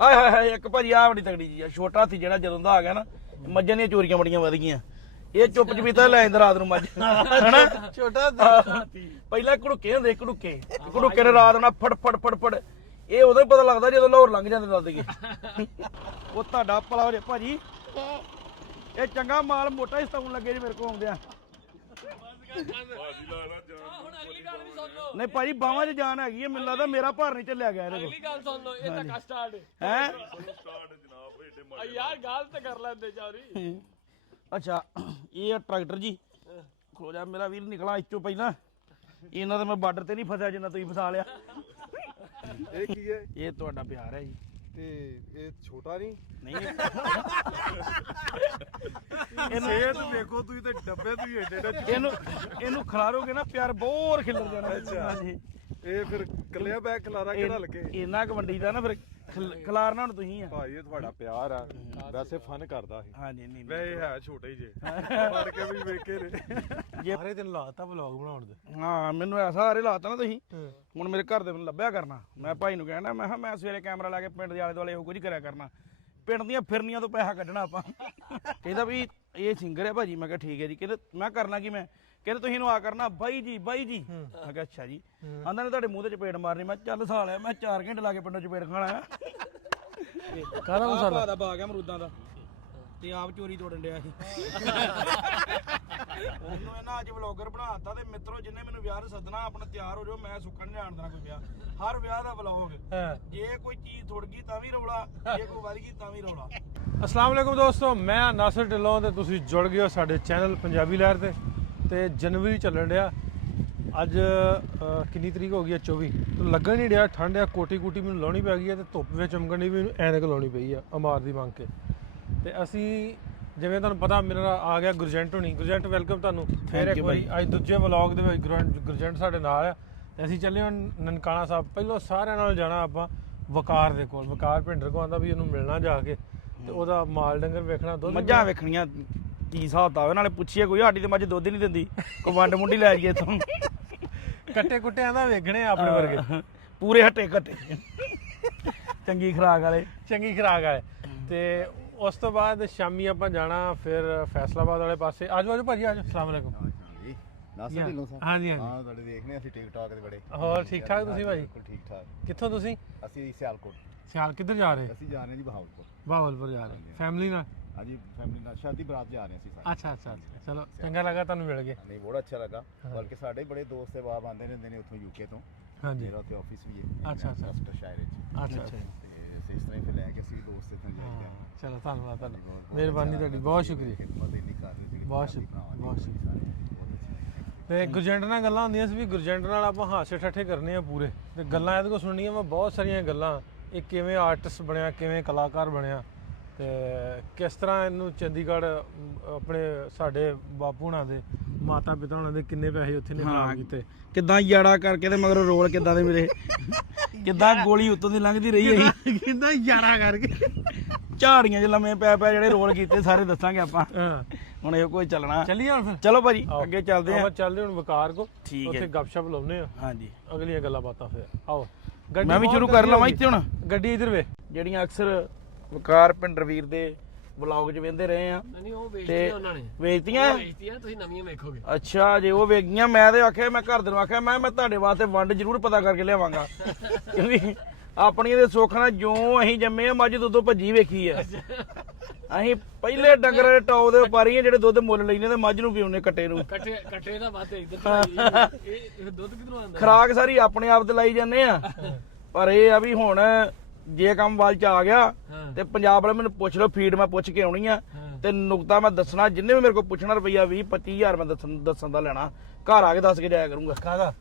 ਆਏ ਹਾਏ ਹਾਏ ਇੱਕ ਭਾਜੀ ਆ ਬੜੀ ਤਗੜੀ ਜੀ ਆ ਛੋਟਾ ਹਾਥੀ ਜਿਹੜਾ ਜਦੋਂ ਦਾ ਆ ਗਿਆ ਨਾ ਮੱਝਾਂ ਦੀਆਂ ਚੋਰੀਆਂ ਬੜੀਆਂ ਵਧ ਗਈਆਂ ਇਹ ਚੁੱਪ ਚਪੀਤਾ ਲੈ ਜਾਂਦਾ ਰਾਤ ਨੂੰ ਮੱਝ ਹਨਾ ਛੋਟਾ ਪਹਿਲਾਂ ਘੜੁੱਕੇ ਹੁੰਦੇ ਘੜੁੱਕੇ ਨੇ ਰਾਤ ਨਾਲ ਫੜ ਫੜ ਫੜ ਫੜ ਇਹ ਉਦੋਂ ਹੀ ਪਤਾ ਲੱਗਦਾ ਜਦੋਂ ਲਾਹੌਰ ਲੰਘ ਜਾਂਦੇ ਦੱਸ ਦਈਏ ਉਹ ਤੁਹਾਡਾ ਭਲਾ ਹੋ ਜੇ ਭਾਜੀ ਇਹ ਚੰਗਾ ਮਾਲ ਮੋਟਾ ਹੀ ਸਤਾਉਣ ਲੱਗੇ ਜੀ ਮੇਰੇ ਕੋਲ ਆਉਂਦੇ ਆ ਨਹੀਂ ਭਾਜੀ ਬਾਹਾਂ 'ਚ ਜਾਨ ਹੈਗੀ ਹੈ ਮੈਨੂੰ ਲੱਗਦਾ ਮੇਰਾ ਭਾਰ ਨਹੀਂ ਚੱਲਿਆ ਗਿਆ ਇਹਦੇ ਕੋਲ ਅਗਲੀ ਗੱਲ ਸੁਣ ਲਓ ਇਹ ਤਾਂ ਕਸਟਾਰਡ ਹੈ ਯਾਰ ਗੱਲ ਤੇ ਕਰ ਲੈਂਦੇ ਚਾਰੀ ਅੱਛਾ ਇਹ ਟਰੈਕਟਰ ਜੀ ਖਲੋ ਜਾ ਮੇਰਾ ਵੀਰ ਨਿਕਲਾ ਇੱਥੋਂ ਪਹਿਲਾਂ ਇਹਨਾਂ ਦਾ ਮੈਂ ਬਾਰਡਰ ਤੇ ਨਹੀਂ ਫਸਿਆ ਜਿੰਨਾ ਤੁਸੀਂ ਫਸਾ ਲਿਆ ਇਹ ਕੀ ਹੈ ਇਹ ਤੁਹਾਡਾ ਪਿਆਰ ਹੈ ਜੀ ਤੇ ਇਹ ਛੋਟਾ ਨਹੀਂ ਨਹੀਂ ਸਿਹਤ ਵੇਖੋ ਤੁਸੀਂ ਤੇ ਡੱਬੇ ਤੁਸੀਂ ਏਡੇ ਇਹਨੂੰ ਖਿਲਾਰੋਗੇ ਨਾ ਪਿਆਰ ਬਹੁਤ ਖਿਲਰ ਜਾਣਾ ਹਾਂਜੀ ਇਹ ਫਿਰ ਕੱਲਿਆ ਬੈਗ ਖਲਾਰਾ ਕਿਹੜਾ ਲੱਗੇ ਇੰਨਾ ਕੁ ਵੰਡੀ ਦਾ ਨਾ ਫਿਰ ਖਿਲਾਰਨਾ ਹੁਣ ਤੁਸੀਂ ਆ ਭਾਈ ਇਹ ਤੁਹਾਡਾ ਪਿਆਰ ਆ ਵੈਸੇ ਫਨ ਕਰਦਾ ਸੀ ਹਾਂਜੀ ਨਹੀਂ ਵੈਸੇ ਹੈ ਛੋਟੇ ਹੀ ਜੇ ਫੜ ਕੇ ਵੀ ਵੇਖੇ ਨੇ ਸਾਰੇ ਦਿਨ ਲਾਤਾ ਵਲੌਗ ਬਣਾਉਣ ਦੇ ਹਾਂ ਮੈਨੂੰ ਐਸਾ ਹਾਰੇ ਲਾਤਾ ਨਾ ਤੁਸੀਂ ਹੁਣ ਮੇਰੇ ਘਰ ਦੇ ਮੈਨੂੰ ਲੱਭਿਆ ਕਰਨਾ ਮੈਂ ਭਾਈ ਨੂੰ ਕਹਿਣਾ ਮੈਂ ਕਿਹਾ ਮੈਂ ਸਵੇਰੇ ਕੈਮਰਾ ਲਾ ਕੇ ਪਿੰਡ ਦੇ ਆਲੇ ਦੁਆਲੇ ਉਹ ਕੁਝ ਕਰਿਆ ਕਰਨਾ ਪਿੰਡ ਦੀਆਂ ਫਿਰਨੀਆਂ ਤੋਂ ਪੈਸਾ ਕੱਢਣਾ ਆਪਾਂ ਕਹਿੰਦਾ ਵੀ ਇਹ ਸਿੰਗਰ ਹੈ ਭਾਜੀ ਮੈਂ ਕਿਹਾ ਠੀਕ ਹੈ ਜੀ ਕਹਿੰਦੇ ਮੈਂ ਕਰਨਾ ਕੀ ਮੈਂ ਕਹਿੰਦੇ ਤੁਸੀਂ ਇਹਨੂੰ ਆ ਕਰਨਾ ਬਾਈ ਜੀ ਮੈਂ ਕਿਹਾ ਅੱਛਾ ਜੀ ਆਂਦਾ ਨੇ ਤੁਹਾਡੇ ਮੂੰਹ ਤੇ ਚਪੇੜ ਮਾਰਨੀ ਮੈਂ ਚੱਲ ਸਾਲਿਆ ਮੈਂ 4 ਘੰਟੇ ਲਾ ਕੇ ਪਿੰਡੋਂ ਚਪੇੜ ਖਾਣਾ ਕਾਹਦਾ ਮਸਾਲਾ ਦਾ ਬਾਗ ਹੈ ਅਮਰੂਦਾਂ ਦਾ ਤੇ ਆਪ ਚੋਰੀ ਤੋੜਨ ਡਿਆ ਸੀ ਉਹਨੂੰ ਇਹਨਾਂ ਅੱਜ ਵਲੌਗਰ ਬਣਾਤਾ ਤੇ ਮਿੱਤਰੋ ਜਿੰਨੇ ਮੈਨੂੰ ਵਿਆਹ ਤੇ ਸੱਦਣਾ ਆਪਣਾ ਤਿਆਰ ਹੋ ਜਾਓ ਮੈਂ ਸੁੱਕਣ ਨਹੀਂ ਜਾਣ ਦੇਣਾ ਕੋਈ ਵਿਆਹ ਹਰ ਵਿਆਹ ਦਾ ਵਲੌਗ ਜੇ ਕੋਈ ਚੀਜ਼ ਥੁੜ ਗਈ ਤਾਂ ਵੀ ਰੌਲਾ ਜੇ ਕੋਈ ਵੱਧ ਗਈ ਤਾਂ ਵੀ ਰੌਲਾ ਅਸਲਾਮ ਵਾਲੇਕੁਮ ਦੋਸਤੋ ਮੈਂ ਨਾਸਰ ਢਿੱਲੋਂ ਤੇ ਤੁਸੀਂ ਜੁੜ ਗਏ ਹੋ ਸਾਡੇ ਚੈਨਲ ਪੰਜਾਬੀ ਲਹਿਰ ਤੇ ਜਨਵਰੀ ਚੱਲਣ ਡਿਆ ਅੱਜ ਕਿੰਨੀ ਤਰੀਕ ਹੋ ਗਈ ਹੈ 24 ਤੇ ਲੱਗਣ ਨਹੀਂ ਡਿਆ ਠੰਡ ਆ ਕੋਟੀ ਮੈਨੂੰ ਲਾਉਣੀ ਪੈ ਗਈ ਹੈ ਤੇ ਧੁੱਪ ਵਿੱਚ ਚਮਕਣ ਦੀ ਮੈਨੂੰ ਐਨਕ ਲਾਉਣੀ ਪਈ ਆ ਅਮਾਰ ਦੀ ਮੰਗ ਕੇ ਤੇ ਅਸੀਂ ਜਿਵੇਂ ਤੁਹਾਨੂੰ ਪਤਾ ਮੇਰਾ ਆ ਗਿਆ ਗੁਰਜੰਟ ਹੋਣੀ ਗੁਰਜੰਟ ਵੈਲਕਮ ਤੁਹਾਨੂੰ ਫਿਰ ਇੱਕ ਵਾਰੀ ਅੱਜ ਦੂਜੇ ਵਲੌਗ ਦੇ ਵਿੱਚ ਗੁਰਜੰਟ ਸਾਡੇ ਨਾਲ ਆ ਤੇ ਅਸੀਂ ਚੱਲੇ ਹਾਂ ਨਨਕਾਣਾ ਸਾਹਿਬ ਪਹਿਲਾਂ ਸਾਰਿਆਂ ਨਾਲ ਜਾਣਾ ਆਪਾਂ ਵਕਾਰ ਦੇ ਕੋਲ ਵਕਾਰ ਭਿੰਡਰ ਕੋਲ ਆਂਦਾ ਵੀ ਉਹਨੂੰ ਮਿਲਣਾ ਜਾ ਕੇ ਤੇ ਉਹਦਾ ਮਾਲ ਡੰਗਰ ਵੇਖਣਾ ਦੁੱਧ ਮੱਝਾਂ ਵੇਖਣੀਆਂ ਕੀ ਹਿਸਾਬ ਤਾਵੇ ਨਾਲੇ ਪੁੱਛੀਏ ਕੋਈ ਸਾਡੀ ਤੇ ਮੱਝ ਦੁੱਧ ਨਹੀਂ ਦਿੰਦੀ ਕੋਈ ਵੰਡ ਮੁੰਡੀ ਲੈ ਜਾਈਏ ਇੱਥੋਂ ਕੱਟੇ ਕੁੱਟਿਆਂ ਦਾ ਵੇਖਣੇ ਆਪਣੇ ਵਰਗੇ ਪੂਰੇ ਹੱਟੇ ਘੱਟੇ ਚੰਗੀ ਖੁਰਾਕ ਵਾਲੇ ਤੇ ਉਸ ਤੋਂ ਬਾਅਦ ਸ਼ਾਮੀ ਆਪਾਂ ਜਾਣਾ ਫਿਰ ਫੈਸਲਾਬਾਦ ਵਾਲੇ ਪਾਸੇ ਆਜੋ ਭਾਜੀ ਆਜੋ ਅਸਲਾਮ ਵਾਲੇਕੁਮ ਜੀ ਨਾਸਰ ਢਿੱਲੋਂ ਸਾਹਿਬ ਹਾਂਜੀ ਹਾਂ ਤੁਹਾਡੇ ਦੇਖਨੇ ਅਸੀਂ ਟਿਕਟੌਕ ਤੇ ਬੜੇ ਹੋਰ ਠੀਕ ਠਾਕ ਤੁਸੀਂ ਭਾਜੀ ਬਿਲਕੁਲ ਠੀਕ ਠਾਕ ਕਿੱਥੋਂ ਤੁਸੀਂ ਅਸੀਂ ਸਿਆਲਕੋਟ ਸਿਆਲ ਕਿੱਧਰ ਜਾ ਰਹੇ ਅਸੀਂ ਜਾ ਰਹੇ ਜੀ ਬਹਾਵਲਪੁਰ ਬਾਵਲਪੁਰ ਜਾ ਰਹੇ ਫੈਮਿਲੀ ਨਾਲ ਹਾਂਜੀ ਫੈਮਿਲੀ ਨਾਲ ਸ਼ਾਦੀ ਬਰਾਤ ਜਾ ਰਹੇ ਅਸੀਂ ਸਾਰੇ ਅੱਛਾ ਚਲੋ ਚੰਗਾ ਲੱਗਾ ਤੁਹਾਨੂੰ ਮਿਲ ਕੇ ਨਹੀਂ ਬਹੁਤ ਅੱਛਾ ਲੱਗਾ ਬਲਕਿ ਸਾਡੇ ਬੜੇ ਦੋਸਤ ਤੇ ਬਾਬ ਆਉਂਦੇ ਰਹਿੰਦੇ ਨੇ ਉੱਥੋਂ ਯੂਕੇ ਤੋਂ ਹਾਂਜੀ ਮੇਰਾ ਉੱਥੇ ਆਫਿਸ ਵੀ ਹੈ ਅੱਛਾ ਸ਼ਹਿਰ ਵਿੱਚ ਅੱਛਾ ਤੇ ਅਸੀਂ ਇਸ ਤਰ੍ਹਾਂ ਹੀ ਫਿਰ ਲੈ ਕੇ ਅਸੀਂ ਦੋਸਤ ਇੱਥੇ ਜਾਈਦੇ ਹਾਂ ਚਲੋ ਧੰਨਵਾਦ ਤੁਹਾਡਾ ਮਿਹਰਬਾਨੀ ਤੁਹਾਡੀ ਬਹੁਤ ਸ਼ੁਕਰੀਆ ਖਿਦਮਤ ਇੰਨੀ ਕਰ ਰਹੇ ਸੀ ਬਹੁਤ ਸ਼ੁਕਰੀਆ ਤੇ ਗੁਰਜੰਟ ਨਾਲ ਗੱਲਾਂ ਹੁੰਦੀਆਂ ਸੀ ਵੀ ਗੁਰਜੰਟ ਨਾਲ ਆਪਾਂ ਹਾਸੇ ਠੱਠੇ ਕਰਨੇ ਆ ਪੂਰੇ ਤੇ ਗੱਲਾਂ ਇਹਦੇ ਕੋਲ ਸੁਣਨੀਆਂ ਮੈਂ ਬਹੁਤ ਸਾਰੀਆਂ ਗੱਲਾਂ ਇਹ ਕਿਵੇਂ ਆਰਟਿਸਟ ਬਣਿਆ ਕਿਵੇਂ ਕਲਾਕਾਰ ਬਣਿਆ ਤੇ ਕਿਸ ਤਰ੍ਹਾਂ ਇਹਨੂੰ ਚੰਡੀਗੜ੍ਹ ਆਪਣੇ ਸਾਡੇ ਬਾਪੂ ਹੁਣਾਂ ਦੇ ਮਾਤਾ ਪਿਤਾ ਹੁਣਾਂ ਦੇ ਕਿੰਨੇ ਪੈਸੇ ਉੱਥੇ ਨੇ ਖਰਾਬ ਕੀਤੇ ਕਿੱਦਾਂ ਯਾੜਾ ਕਰਕੇ ਤੇ ਮਗਰ ਰੋਲ ਕਿੱਦਾਂ ਦੇ ਮੇਰੇ ਕਿੱਦਾਂ ਗੋਲੀ ਉੱਤੋਂ ਦੀ ਲੰਘਦੀ ਰਹੀ ਅਸੀਂ ਕਿੰਦਾ ਯਾਰਾ ਕਰਕੇ ਝਾੜੀਆਂ 'ਚ ਲੰਮੇ ਪੈ ਜਿਹੜੇ ਰੋਲ ਕੀਤੇ ਸਾਰੇ ਦੱਸਾਂਗੇ ਆਪਾਂ ਹਾਂ ਹੁਣ ਇਹ ਕੋਈ ਚੱਲਣਾ ਚੱਲੀਏ ਹੁਣ ਫਿਰ ਚਲੋ ਭਾਜੀ ਅੱਗੇ ਚੱਲਦੇ ਆਪਾਂ ਚੱਲਦੇ ਹੁਣ ਵਕਾਰ ਕੋ ਠੀਕ ਹੈ ਉੱਥੇ ਗੱਪਸ਼ਪ ਲਾਉਨੇ ਆ ਹਾਂਜੀ ਅਗਲੀਆਂ ਗੱਲਾਂ ਬਾਤਾਂ ਫਿਰ ਆਓ ਮੈਂ ਵੀ ਸ਼ੁਰੂ ਕਰ ਲਵਾਂ ਇੱਥੇ ਹੁਣ ਗੱਡੀ ਇਧਰ ਵੇ ਜਿਹੜੀਆਂ ਅਕਸਰ ਵਕਾਰ ਭਿੰਡਰ ਵੀਰ ਦੇ ਵਲੌਗ 'ਚ ਵੇਂਦੇ ਰਹੇ ਆ ਨਹੀਂ ਉਹ ਤੇ ਉਹਨਾਂ ਨੇ ਵੇਚਤੀਆਂ ਤੁਸੀਂ ਨਵੀਆਂ ਵੇਖੋਗੇ ਅੱਛਾ ਜੇ ਉਹ ਵੇਚ ਗਈਆਂ ਮੈਂ ਤੇ ਆਖਿਆ ਮੈਂ ਘਰ ਦੇ ਨੂੰ ਆਖਿਆ ਮੈਂ ਤੁਹਾਡੇ ਵਾਸਤੇ ਵੰਡ ਜ਼ਰੂਰ ਪਤਾ ਕਰਕੇ ਲਿਆਵਾਂਗਾ ਕਿਉਂਕਿ ਆਪਣੀਆਂ ਦੇ ਸੁੱਖ ਨਾਲ ਜੋ ਅਸੀਂ ਜੰਮੇ ਆ ਮੱਝ ਦੁੱਧੋਂ ਭੱਜੀ ਵੇਖੀ ਆ ਅਸੀਂ ਪਹਿਲੇ ਡੰਗਰਾਂ ਦੇ ਟੌਪ ਦੇ ਵਪਾਰੀ ਆ ਜਿਹੜੇ ਦੁੱਧ ਮੁੱਲ ਲੈਂਦੇ ਤੇ ਮੱਝ ਨੂੰ ਪਿਉਣੇ ਕੱਟੇ ਨੂੰ ਕੱਟੇ ਦਾ ਬਾਤ ਇੱਧਰ ਇਹ ਦੁੱਧ ਕਿਧਰੋਂ ਆਉਂਦਾ ਖਰਾਕ ਸਾਰੀ ਆਪਣੇ ਆਪ ਤੇ ਲਾਈ ਜਾਂਦੇ ਆ ਪਰ ਇਹ ਆ ਵੀ ਹੁਣ ਜੇ ਕੰਮ ਵੱਲ ਚ ਆ ਗਿਆ ਤੇ ਪੰਜਾਬ ਵਾਲੇ ਮੈਨੂੰ ਪੁੱਛ ਲਓ ਫੀਡ ਮੈਂ ਪੁੱਛ ਕੇ ਆਉਣੀ ਆ ਤੇ ਨੁਕਤਾ ਮੈਂ ਦੱਸਣਾ ਜਿੰਨੇ ਵੀ ਮੇਰੇ ਕੋਲ ਪੁੱਛਣਾ ਰੁਪਈਆ 20-25 ਹਜ਼ਾਰ ਮੈਂ ਦੱਸਣ ਦਾ ਲੈਣਾ ਘਰ ਆ ਕੇ ਦੱਸ ਕੇ ਜਾਇਆ ਕਰੂੰਗਾ ਕਾਹਦਾ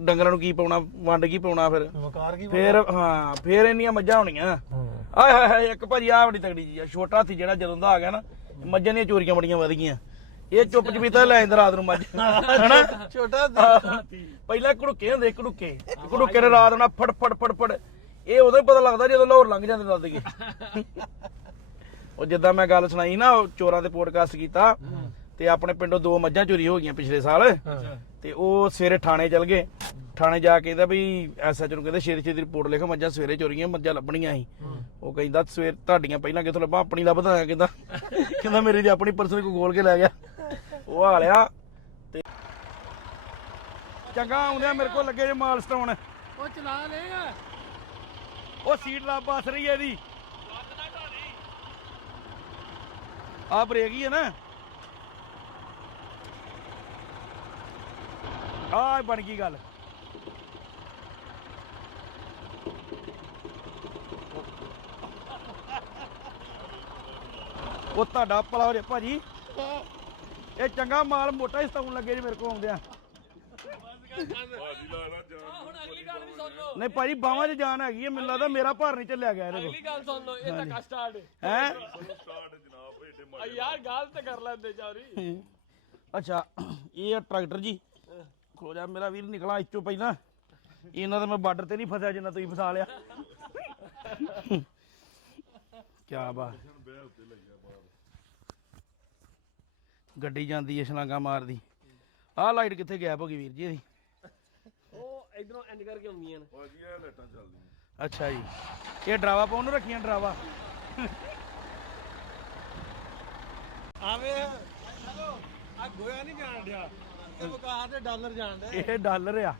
ਡੰਗਰਾਂ ਨੂੰ ਕੀ ਪਾਉਣਾ ਵੰਡ ਕੀ ਪਾਉਣਾ ਫਿਰ ਵਕਾਰ ਕੀ ਫਿਰ ਹਾਂ ਫਿਰ ਇੰਨੀਆਂ ਮੱਝਾਂ ਹੋਣੀਆਂ ਆਏ ਹਾਏ ਹਾਏ ਇੱਕ ਭਾਜੀ ਆ ਬੜੀ ਤਗੜੀ ਜੀ ਆ ਛੋਟਾ ਹਾਥੀ ਜਿਹੜਾ ਜਦੋਂ ਦਾ ਆ ਗਿਆ ਨਾ ਮੱਝਾਂ ਦੀਆਂ ਚੋਰੀਆਂ ਬੜੀਆਂ ਵਧ ਗਈਆਂ ਇਹ ਚੁੱਪ ਚਪੀਤਾ ਲੈ ਜਾਂਦਾ ਰਾਤ ਨੂੰ ਮੱਝ ਹਨਾ ਛੋਟਾ ਪਹਿਲਾਂ ਘੜੁੱਕੇ ਨੇ ਰਾਤ ਨਾਲ ਫੜ ਫੜ ਫੜ ਫੜ ਇਹ ਉਦੋਂ ਹੀ ਪਤਾ ਲੱਗਦਾ ਜਦੋਂ ਲਾਹੌਰ ਲੰਘ ਜਾਂਦੇ ਦੱਸ ਦਈਏ ਉਹ ਜਿੱਦਾਂ ਮੈਂ ਗੱਲ ਸੁਣਾਈ ਨਾ ਚੋਰਾਂ ਦੇ ਪੋਡਕਾਸਟ ਕੀਤਾ ਤੇ ਆਪਣੇ ਪਿੰਡੋਂ 2 ਮੱਝਾਂ ਚੋਰੀ ਹੋ ਗਈਆਂ ਪਿਛਲੇ ਸਾਲ ਤੇ ਉਹ ਸਵੇਰੇ ਥਾਣੇ ਚਲ ਗਏ। ਥਾਣੇ ਜਾ ਕੇ ਇਹਦਾ ਵੀ ਐਸਐਚਓ ਨੂੰ ਕਹਿੰਦੇ ਛੇਤੀ ਰਿਪੋਰਟ ਲਿਖੋ, ਮੱਝਾਂ ਸਵੇਰੇ ਚੋਰੀਆਂ, ਮੱਝਾਂ ਲੱਭਣੀਆਂ ਸੀ। ਉਹ ਕਹਿੰਦਾ ਸਵੇਰ ਤੁਹਾਡੀਆਂ ਪਹਿਲਾਂ ਕਿੱਥੋਂ ਲੱਭਾਂ, ਆਪਣੀ ਲੱਭਦਾ ਆ। ਕਹਿੰਦਾ ਮੇਰੀ ਦੀ ਆਪਣੀ ਪਰਸਨ ਕੋ ਖੋਲ ਕੇ ਲੈ ਗਿਆ। ਉਹ ਆ ਲਿਆ ਤੇ ਚੰਗਾ ਆਉਂਦਿਆਂ ਮੇਰੇ ਕੋਲ ਲੱਗੇ ਜੇ ਮਾਲ ਸਟਾਉਣ। ਉਹ ਚਲਾ ਲੇਗਾ, ਉਹ ਸੀਟ ਲੱਭ ਬਸ ਰਹੀ ਹੈ ਇਹਦੀ। ਆ ਬ੍ਰੇਕ ਹੀ ਹੈ ਨਾ, ਆ ਬਣ ਗਈ ਗੱਲ। ਉਹ ਤੁਹਾਡਾ ਭਲਾ ਹੋ ਜੇ ਭਾਜੀ, ਇਹ ਚੰਗਾ ਮਾਲ ਮੋਟਾ ਹੀ ਸਤਾਉਣ ਲੱਗੇ ਜੀ ਮੇਰੇ ਕੋਲ ਆਉਂਦਿਆਂ। ਨਹੀਂ ਭਾਜੀ ਬਾਹਾਂ 'ਚ ਜਾਨ ਹੈਗੀ ਹੈ, ਮੈਨੂੰ ਲੱਗਦਾ ਮੇਰਾ ਭਾਰ ਨਹੀਂ ਚੱਲਿਆ ਗਿਆ ਇਹਦੇ ਕੋਲ। ਗੱਲ ਸੁਣ ਲਓ, ਇਹ ਤਾਂ ਕਸਟਾਰਡ ਹੈ ਯਾਰ, ਗੱਲ ਤੇ ਕਰ ਲੈਂਦੇ ਚੌਰੀ। ਅੱਛਾ ਇਹ ਆ ਟਰੈਕਟਰ ਜੀ। ਖਲੋ ਜਾ ਮੇਰਾ ਵੀਰ, ਨਿਕਲਾ ਇੱਚੋ ਪਹਿਲਾਂ। ਇਹਨਾਂ ਦਾ ਮੈਂ ਬਾਰਡਰ ਤੇ ਨਹੀਂ ਫਸਿਆ ਜਿੰਨਾ ਤੁਸੀਂ ਫਸਾ ਲਿਆ। ਕਿਆ ਬਾਤ, ਗੱਡੀ ਜਾਂਦੀ ਹੈ ਛਲਾਂਗਾ ਮਾਰਦੀ। ਆਹ ਲਾਈਟ ਕਿੱਥੇ ਗੈਪ ਹੋ ਗਈ ਵੀਰ ਜੀ ਇਹਦੀ? ਉਹ ਇਧਰੋਂ ਇੰਜ ਕਰਕੇ ਆਉਂਦੀਆਂ ਨੇ। ਅੱਛਾ ਜੀ, ਇਹ ਡਰਾਵਾ ਪਾਉਣ ਨੂੰ ਰੱਖੀਆਂ ਡਰਾਵਾ। ਆਵੇ ਆ ਗੋਇਆ ਨਹੀਂ ਜਾਣ ਡਿਆ, ਇਹ ਵਕਾਰ ਤੇ ਡਾਲਰ ਜਾਣ ਡਿਆ। ਇਹ ਡਾਲਰ ਆ।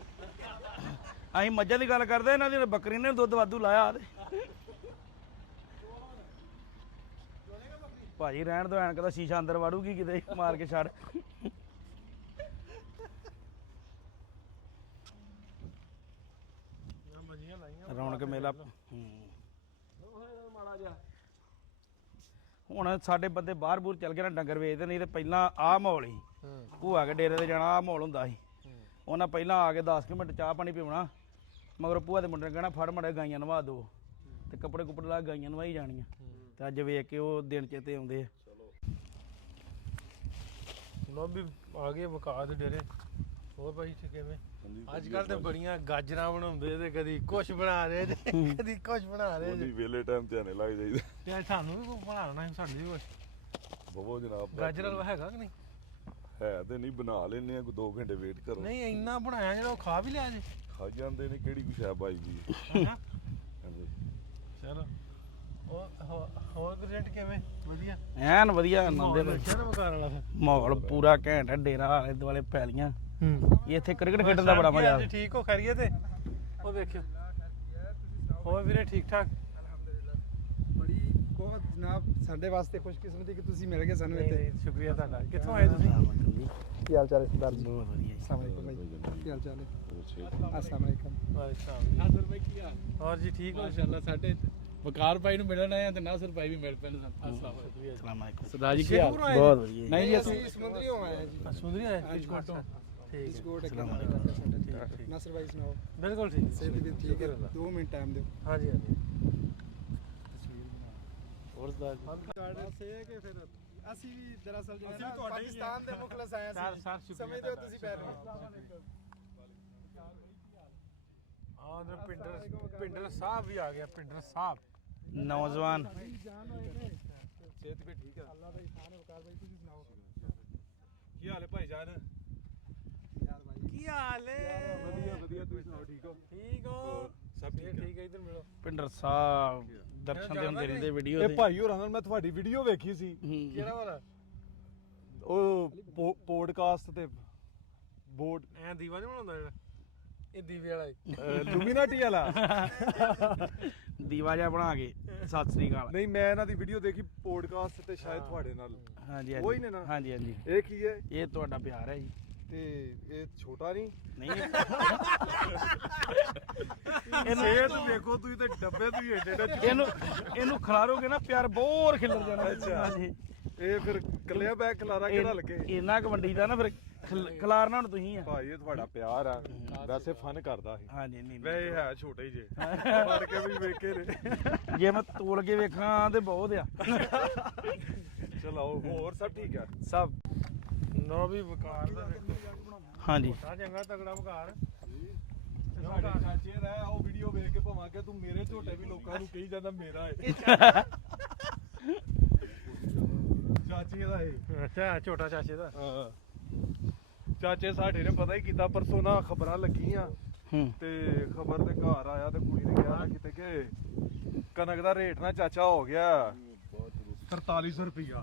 ਅਸੀਂ ਮੱਝਾਂ ਦੀ ਗੱਲ ਕਰਦੇ, ਇਹਨਾਂ ਦੀ ਬੱਕਰੀ ਨੇ ਦੁੱਧ ਵਾਧੂ ਲਾਇਆ। ਭਾਜੀ ਰਹਿਣ ਦੋ, ਐਨਕ ਦਾ ਸ਼ੀਸ਼ਾ ਅੰਦਰ ਵੜੂਗੀ ਕਿਤੇ, ਮਾਰ ਕੇ ਛੱਡ। ਰੌਣਕ ਮੇਲਾ। ਹੁਣ ਸਾਡੇ ਬੰਦੇ ਬਾਹਰ ਬੂਰ ਚੱਲ ਗਏ ਨਾ, ਡੰਗਰ ਵੇਚਦੇ। ਨਹੀਂ ਤੇ ਪਹਿਲਾਂ ਆਹ ਮਾਹੌਲ ਸੀ, ਭੂਆ ਕੇ ਡੇਰੇ ਤੇ ਜਾਣਾ, ਆਹ ਮਾਹੌਲ ਹੁੰਦਾ ਸੀ। ਉਹਨਾਂ ਪਹਿਲਾਂ ਆ ਕੇ 10 ਮਿੰਟ ਚਾਹ ਪਾਣੀ ਪੀਉਣਾ, ਮਗਰ ਭੂਆ ਦੇ ਮੁੰਡੇ ਨੇ ਕਹਿਣਾ ਫੜ ਮੜੇ ਗਾਈਆਂ ਨਵਾ ਦੋ, ਤੇ ਕੱਪੜੇ ਕੁੱਪੜੇ ਲਾ ਗਾਈਆਂ ਨਵਾਈ ਜਾਣੀਆਂ। ਤੇ ਅੱਜ ਵੇਖ ਕੇ ਉਹ ਦਿਨ ਚੇਤੇ ਆਉਂਦੇ ਆ। ਲੋ ਵੀ ਆ ਗਏ ਵਕਾਰ ਦੇ ਡੇਰੇ। ਹੋਰ ਭਾਈ ਇੱਥੇ ਕਿਵੇਂ? ਅੱਜ ਕੱਲ ਤੇ ਬੜੀਆਂ ਗਾਜਰਾਂ ਬਣਾਉਂਦੇ ਤੇ ਕਦੀ ਕੁਛ ਬਣਾ ਰਹੇ ਤੇ ਕਦੀ ਕੁਛ ਬਣਾ ਰਹੇ ਉਹਦੀ ਵੇਲੇ ਟਾਈਮ ਤੇ ਆਨੇ ਲੱਗ ਜਾਈਦਾ। ਤੇ ਸਾਨੂੰ ਵੀ ਬਣਾਉਣਾ ਸੀ, ਸਾਡੇ ਵੀ ਕੁਛ ਬਵੋ ਜਨਾਬ, ਗਾਜਰਾਂ ਦਾ ਹੈਗਾ ਕਿ ਨਹੀਂ? ਹੈ ਤੇ ਨਹੀਂ, ਬਣਾ ਲੈਨੇ ਆ, ਕੋਈ 2 ਘੰਟੇ ਵੇਟ ਕਰੋ। ਨਹੀਂ ਇੰਨਾ ਬਣਾਇਆ ਜਿਹੜਾ ਉਹ ਖਾ ਵੀ ਲਿਆ ਜੇ। ਖਾ ਜਾਂਦੇ ਨੇ, ਕਿਹੜੀ ਕੁਛ ਹੈ ਬਾਈ ਜੀ। ਹਾਂਜੀ। ਚਲੋ ਹੋਰ ਪ੍ਰੈਜ਼ੈਂਟ ਕਿਵੇਂ? ਵਧੀਆ ਐਨ ਵਧੀਆ ਆਨੰਦੇ ਦੇਖਿਆ ਨਾ ਵਕਾਰ ਵਾਲਾ ਫਿਰ। ਮਾਹੌਲ ਪੂਰਾ ਘੈਂਟ ਹੈ। ਡੇਰਾ ਆਲੇ ਦੁਆਲੇ ਪੈਲੀਆਂ। ਇੱਥੇ ਕ੍ਰਿਕਟ ਖੇਡਣ ਦਾ ਬੜਾ ਮਜ਼ਾ ਆ। ਠੀਕ ਹੋ ਖੈਰੀਏ ਤੇ ਉਹ ਦੇਖਿਓ। ਹੋਰ ਵੀਰੇ ਠੀਕ ਠਾਕ? ਬੜੀ ਬਹੁਤ ਜਨਾਬ, ਸਾਡੇ ਵਾਸਤੇ ਖੁਸ਼ਕਿਸਮਤੀ ਕਿ ਤੁਸੀਂ ਮਿਲ ਗਏ ਸਾਨੂੰ ਨਹੀਂ, ਇੱਥੇ। ਨਹੀਂ, ਸ਼ੁਕਰੀਆ ਤੁਹਾਡਾ। ਕਿੱਥੋਂ ਆਏ ਤੁਸੀਂ? ਕੀ ਹਾਲ ਚਾਲ ਹੈ ਸਰਦਾਰ ਜੀ? ਬਹੁਤ ਵਧੀਆ ਜੀ। ਅਸਲਾਮ ਵਾਲੇਕੁਮ ਭਾਈ, ਕੀ ਹਾਲ ਚਾਲ ਹੈ? ਅਸਲਾਮ ਵਾਲੇਕੁਮ। ਨਾਸਰ ਭਾਈ ਕੀ ਹਾਲ? ਹੋਰ ਜੀ ਠੀਕ ਹੋ? ਮਾਸ਼ਾਅੱਲਾ, ਸਾਡੇ ਵਕਾਰ ਭਾਈ ਨੂੰ ਮਿਲਣ ਆਏ ਆ ਤੇ ਨਾਸਰ ਭਾਈ ਵੀ ਮਿਲ ਪੈਣ ਸਾਨੂੰ। ਅਸਲਾਮ ਵਾਲੇਕੁਮ। ਸਰਦਾਰ ਜੀ ਕੀ ਹਾਲ? ਬਹੁਤ ਵਧੀਆ। ਨਹੀਂ ਜੀ, ਅਸੀਂ ਸਮੁੰਦਰੀ ਹੋ ਆਏ ਹਾਂ ਜੀ। ਸੁੰਦਰੀ ਆਏ? ਅੱਛਾ। ਠੀਕ ਇਸ ਕੋਟ ਅਸਲਾਮ ਨਾਸਰ ਭਾਈ ਸੁਣਾਓ? ਬਿਲਕੁਲ ਠੀਕ। ਸਿਹਤ ਵੀ ਠੀਕ ਹੈ? 2 ਮਿੰਟ ਟਾਈਮ ਦਿਓ। ਹਾਂਜੀ ਹਾਂਜੀ। ਹੋਰ ਸਰਦਾਰ ਜੀ ਬਸ ਇਹ ਕਿ ਫਿਰ ਅਸੀਂ ਵੀ ਦਰਅਸਲ ਜਿਹੜਾ ਨਾ ਪਾਕਿਸਤਾਨ ਦੇ ਮੁਖਲਸ ਆਏ ਸੀ, ਸਮਝਦੇ ਹੋ ਤੁਸੀਂ ਪੈਰ ਆਂਦਰ ਪਿੰਡਰ ਸਾਹਿਬ ਵੀ ਆ ਗਿਆ। ਪਿੰਡਰ ਸਾਹਿਬ ਨੌਜਵਾਨ ਸਿਹਤ ਵੀ ਠੀਕ ਹੈ? ਅੱਲਾ ਦਾ ihsan ਹੈ। ਵਕਾਰ ਭਾਈ ਤੁਸੀਂ ਸੁਣਾਓ? ਕੀ ਹਾਲ ਹੈ ਭਾਈ ਜਾਨ? ਯਾਰ ਭਾਈ ਕੀ ਹਾਲ ਹੈ? ਵਧੀਆ ਵਧੀਆ, ਤੁਸੀਂ ਸੁਣਾਓ, ਠੀਕ ਹੋ? ਠੀਕ ਹੋ? ਸਭ ਠੀਕ ਹੈ। ਇੱਧਰ ਮਿਲੋ। ਪਿੰਡਰ ਸਾਹਿਬ ਦਰਸ਼ਨ ਦੇ ਹੁੰਦੇ ਰਹਿੰਦੇ ਵੀਡੀਓ ਇਹ ਦੇ। ਭਾਈ ਹੋਰਾਂ ਨਾਲ ਮੈਂ ਤੁਹਾਡੀ ਵੀਡੀਓ ਵੇਖੀ ਸੀ, ਕਿਹੜਾ ਵਾਲਾ? ਉਹ ਪੋਡਕਾਸਟ ਤੇ ਬੋਰਡ ਐ ਦੀਵਾ ਨਹੀਂ ਬਣਾਉਂਦਾ ਜਿਹੜਾ? ਇਹ ਦੀਵੇ ਵਾਲਾ ਹੀ। ਲੂਮੀਨਾਟੀ ਵਾਲਾ। ਦੀਵਾ ਜਿਹਾ ਬਣਾ ਕੇ। ਸਤਿ ਸ੍ਰੀ ਅਕਾਲ। ਨਹੀਂ, ਮੈਂ ਇਹਨਾਂ ਦੀ ਵੀਡੀਓ ਦੇਖੀ ਪੋਡਕਾਸਟ ਤੇ, ਸ਼ਾਇਦ ਤੁਹਾਡੇ ਨਾਲ। ਹਾਂਜੀ ਉਹੀ ਨੇ ਨਾ? ਹਾਂਜੀ ਹਾਂਜੀ। ਇਹ ਕੀ ਹੈ? ਇਹ ਤੁਹਾਡਾ ਪਿਆਰ ਹੈ ਜੀ। ਤੇ ਇਹ ਛੋਟਾ ਨਹੀਂ? ਨਹੀਂ ਸਿਹਤ ਵੇਖੋ ਤੁਸੀਂ, ਤੇ ਡੱਬੇ ਤੁਸੀਂ ਏਡੇ ਇਹਨੂੰ ਖਿਲਾਰੋਗੇ ਨਾ ਪਿਆਰ ਬਹੁਤ ਖਿਲਰ ਜਾਣਾ। ਅੱਛਾ। ਹਾਂਜੀ। ਇਹ ਫਿਰ ਕੱਲਿਆ ਬੈਗ ਖਲਾਰਾ ਕਿਹੜਾ ਲੱਗੇ? ਇੰਨਾ ਕੁ ਵੰਡੀ ਦਾ ਨਾ, ਫਿਰ ਖਿਲਾਰਨਾ ਹੁਣ ਤੁਸੀਂ ਆ। ਭਾਈ ਇਹ ਤੁਹਾਡਾ ਪਿਆਰ ਆ, ਵੈਸੇ ਫਨ ਕਰਦਾ ਸੀ। ਹਾਂਜੀ ਨਹੀਂ ਵੈਸੇ ਹੈ ਛੋਟੇ ਹੀ ਜੇ, ਫੜ ਕੇ ਵੀ ਵੇਖੇ ਨੇ। ਜੇ ਮੈਂ ਤੋਲ ਕੇ ਵੇਖਾਂ ਤੇ ਬਹੁਤ ਆ। ਚਲੋ ਹੋਰ ਸਭ ਠੀਕ ਆ? ਸਭ ਨੋ ਵੀ ਵਕਾਰ ਦਾ ਵੇਖੋ। ਹਾਂਜੀ। ਆ ਚੰਗਾ ਤਗੜਾ ਵਕਾਰ। ਸਾਡੇ ਚਾਚੇ ਦਾ ਉਹ ਵੀਡੀਓ ਵੇਖ ਕੇ ਭਾਵਾਂ ਕਿ ਤੂੰ ਮੇਰੇ ਝੋਟੇ ਵੀ ਲੋਕਾਂ ਨੂੰ ਕਹੀ ਜਾਂਦਾ ਮੇਰਾ ਏ। ਚਾਚੇ ਚਾਚੇ ਦਾ ਇਹ ਅੱਛਾ ਛੋਟਾ ਚਾਚੇ ਦਾ। ਹਾਂ। ਚਾਚੇ ਸਾਡੇ ਨੇ ਪਤਾ ਹੀ ਕੀਤਾ ਪਰਸੋਂ ਨਾ ਖਬਰਾਂ ਲੱਗੀਆਂ ਤੇ ਖਬਰ ਦੇ ਘਰ ਆਇਆ ਤੇ ਕੁੜੀ ਨੇ ਕਿਹਾ ਨਾ ਕਿਤੇ ਕਿ ਕਣਕ ਦਾ ਰੇਟ ਨਾ ਚਾਚਾ ਹੋ ਗਿਆ 4300 ਰੁਪਇਆ।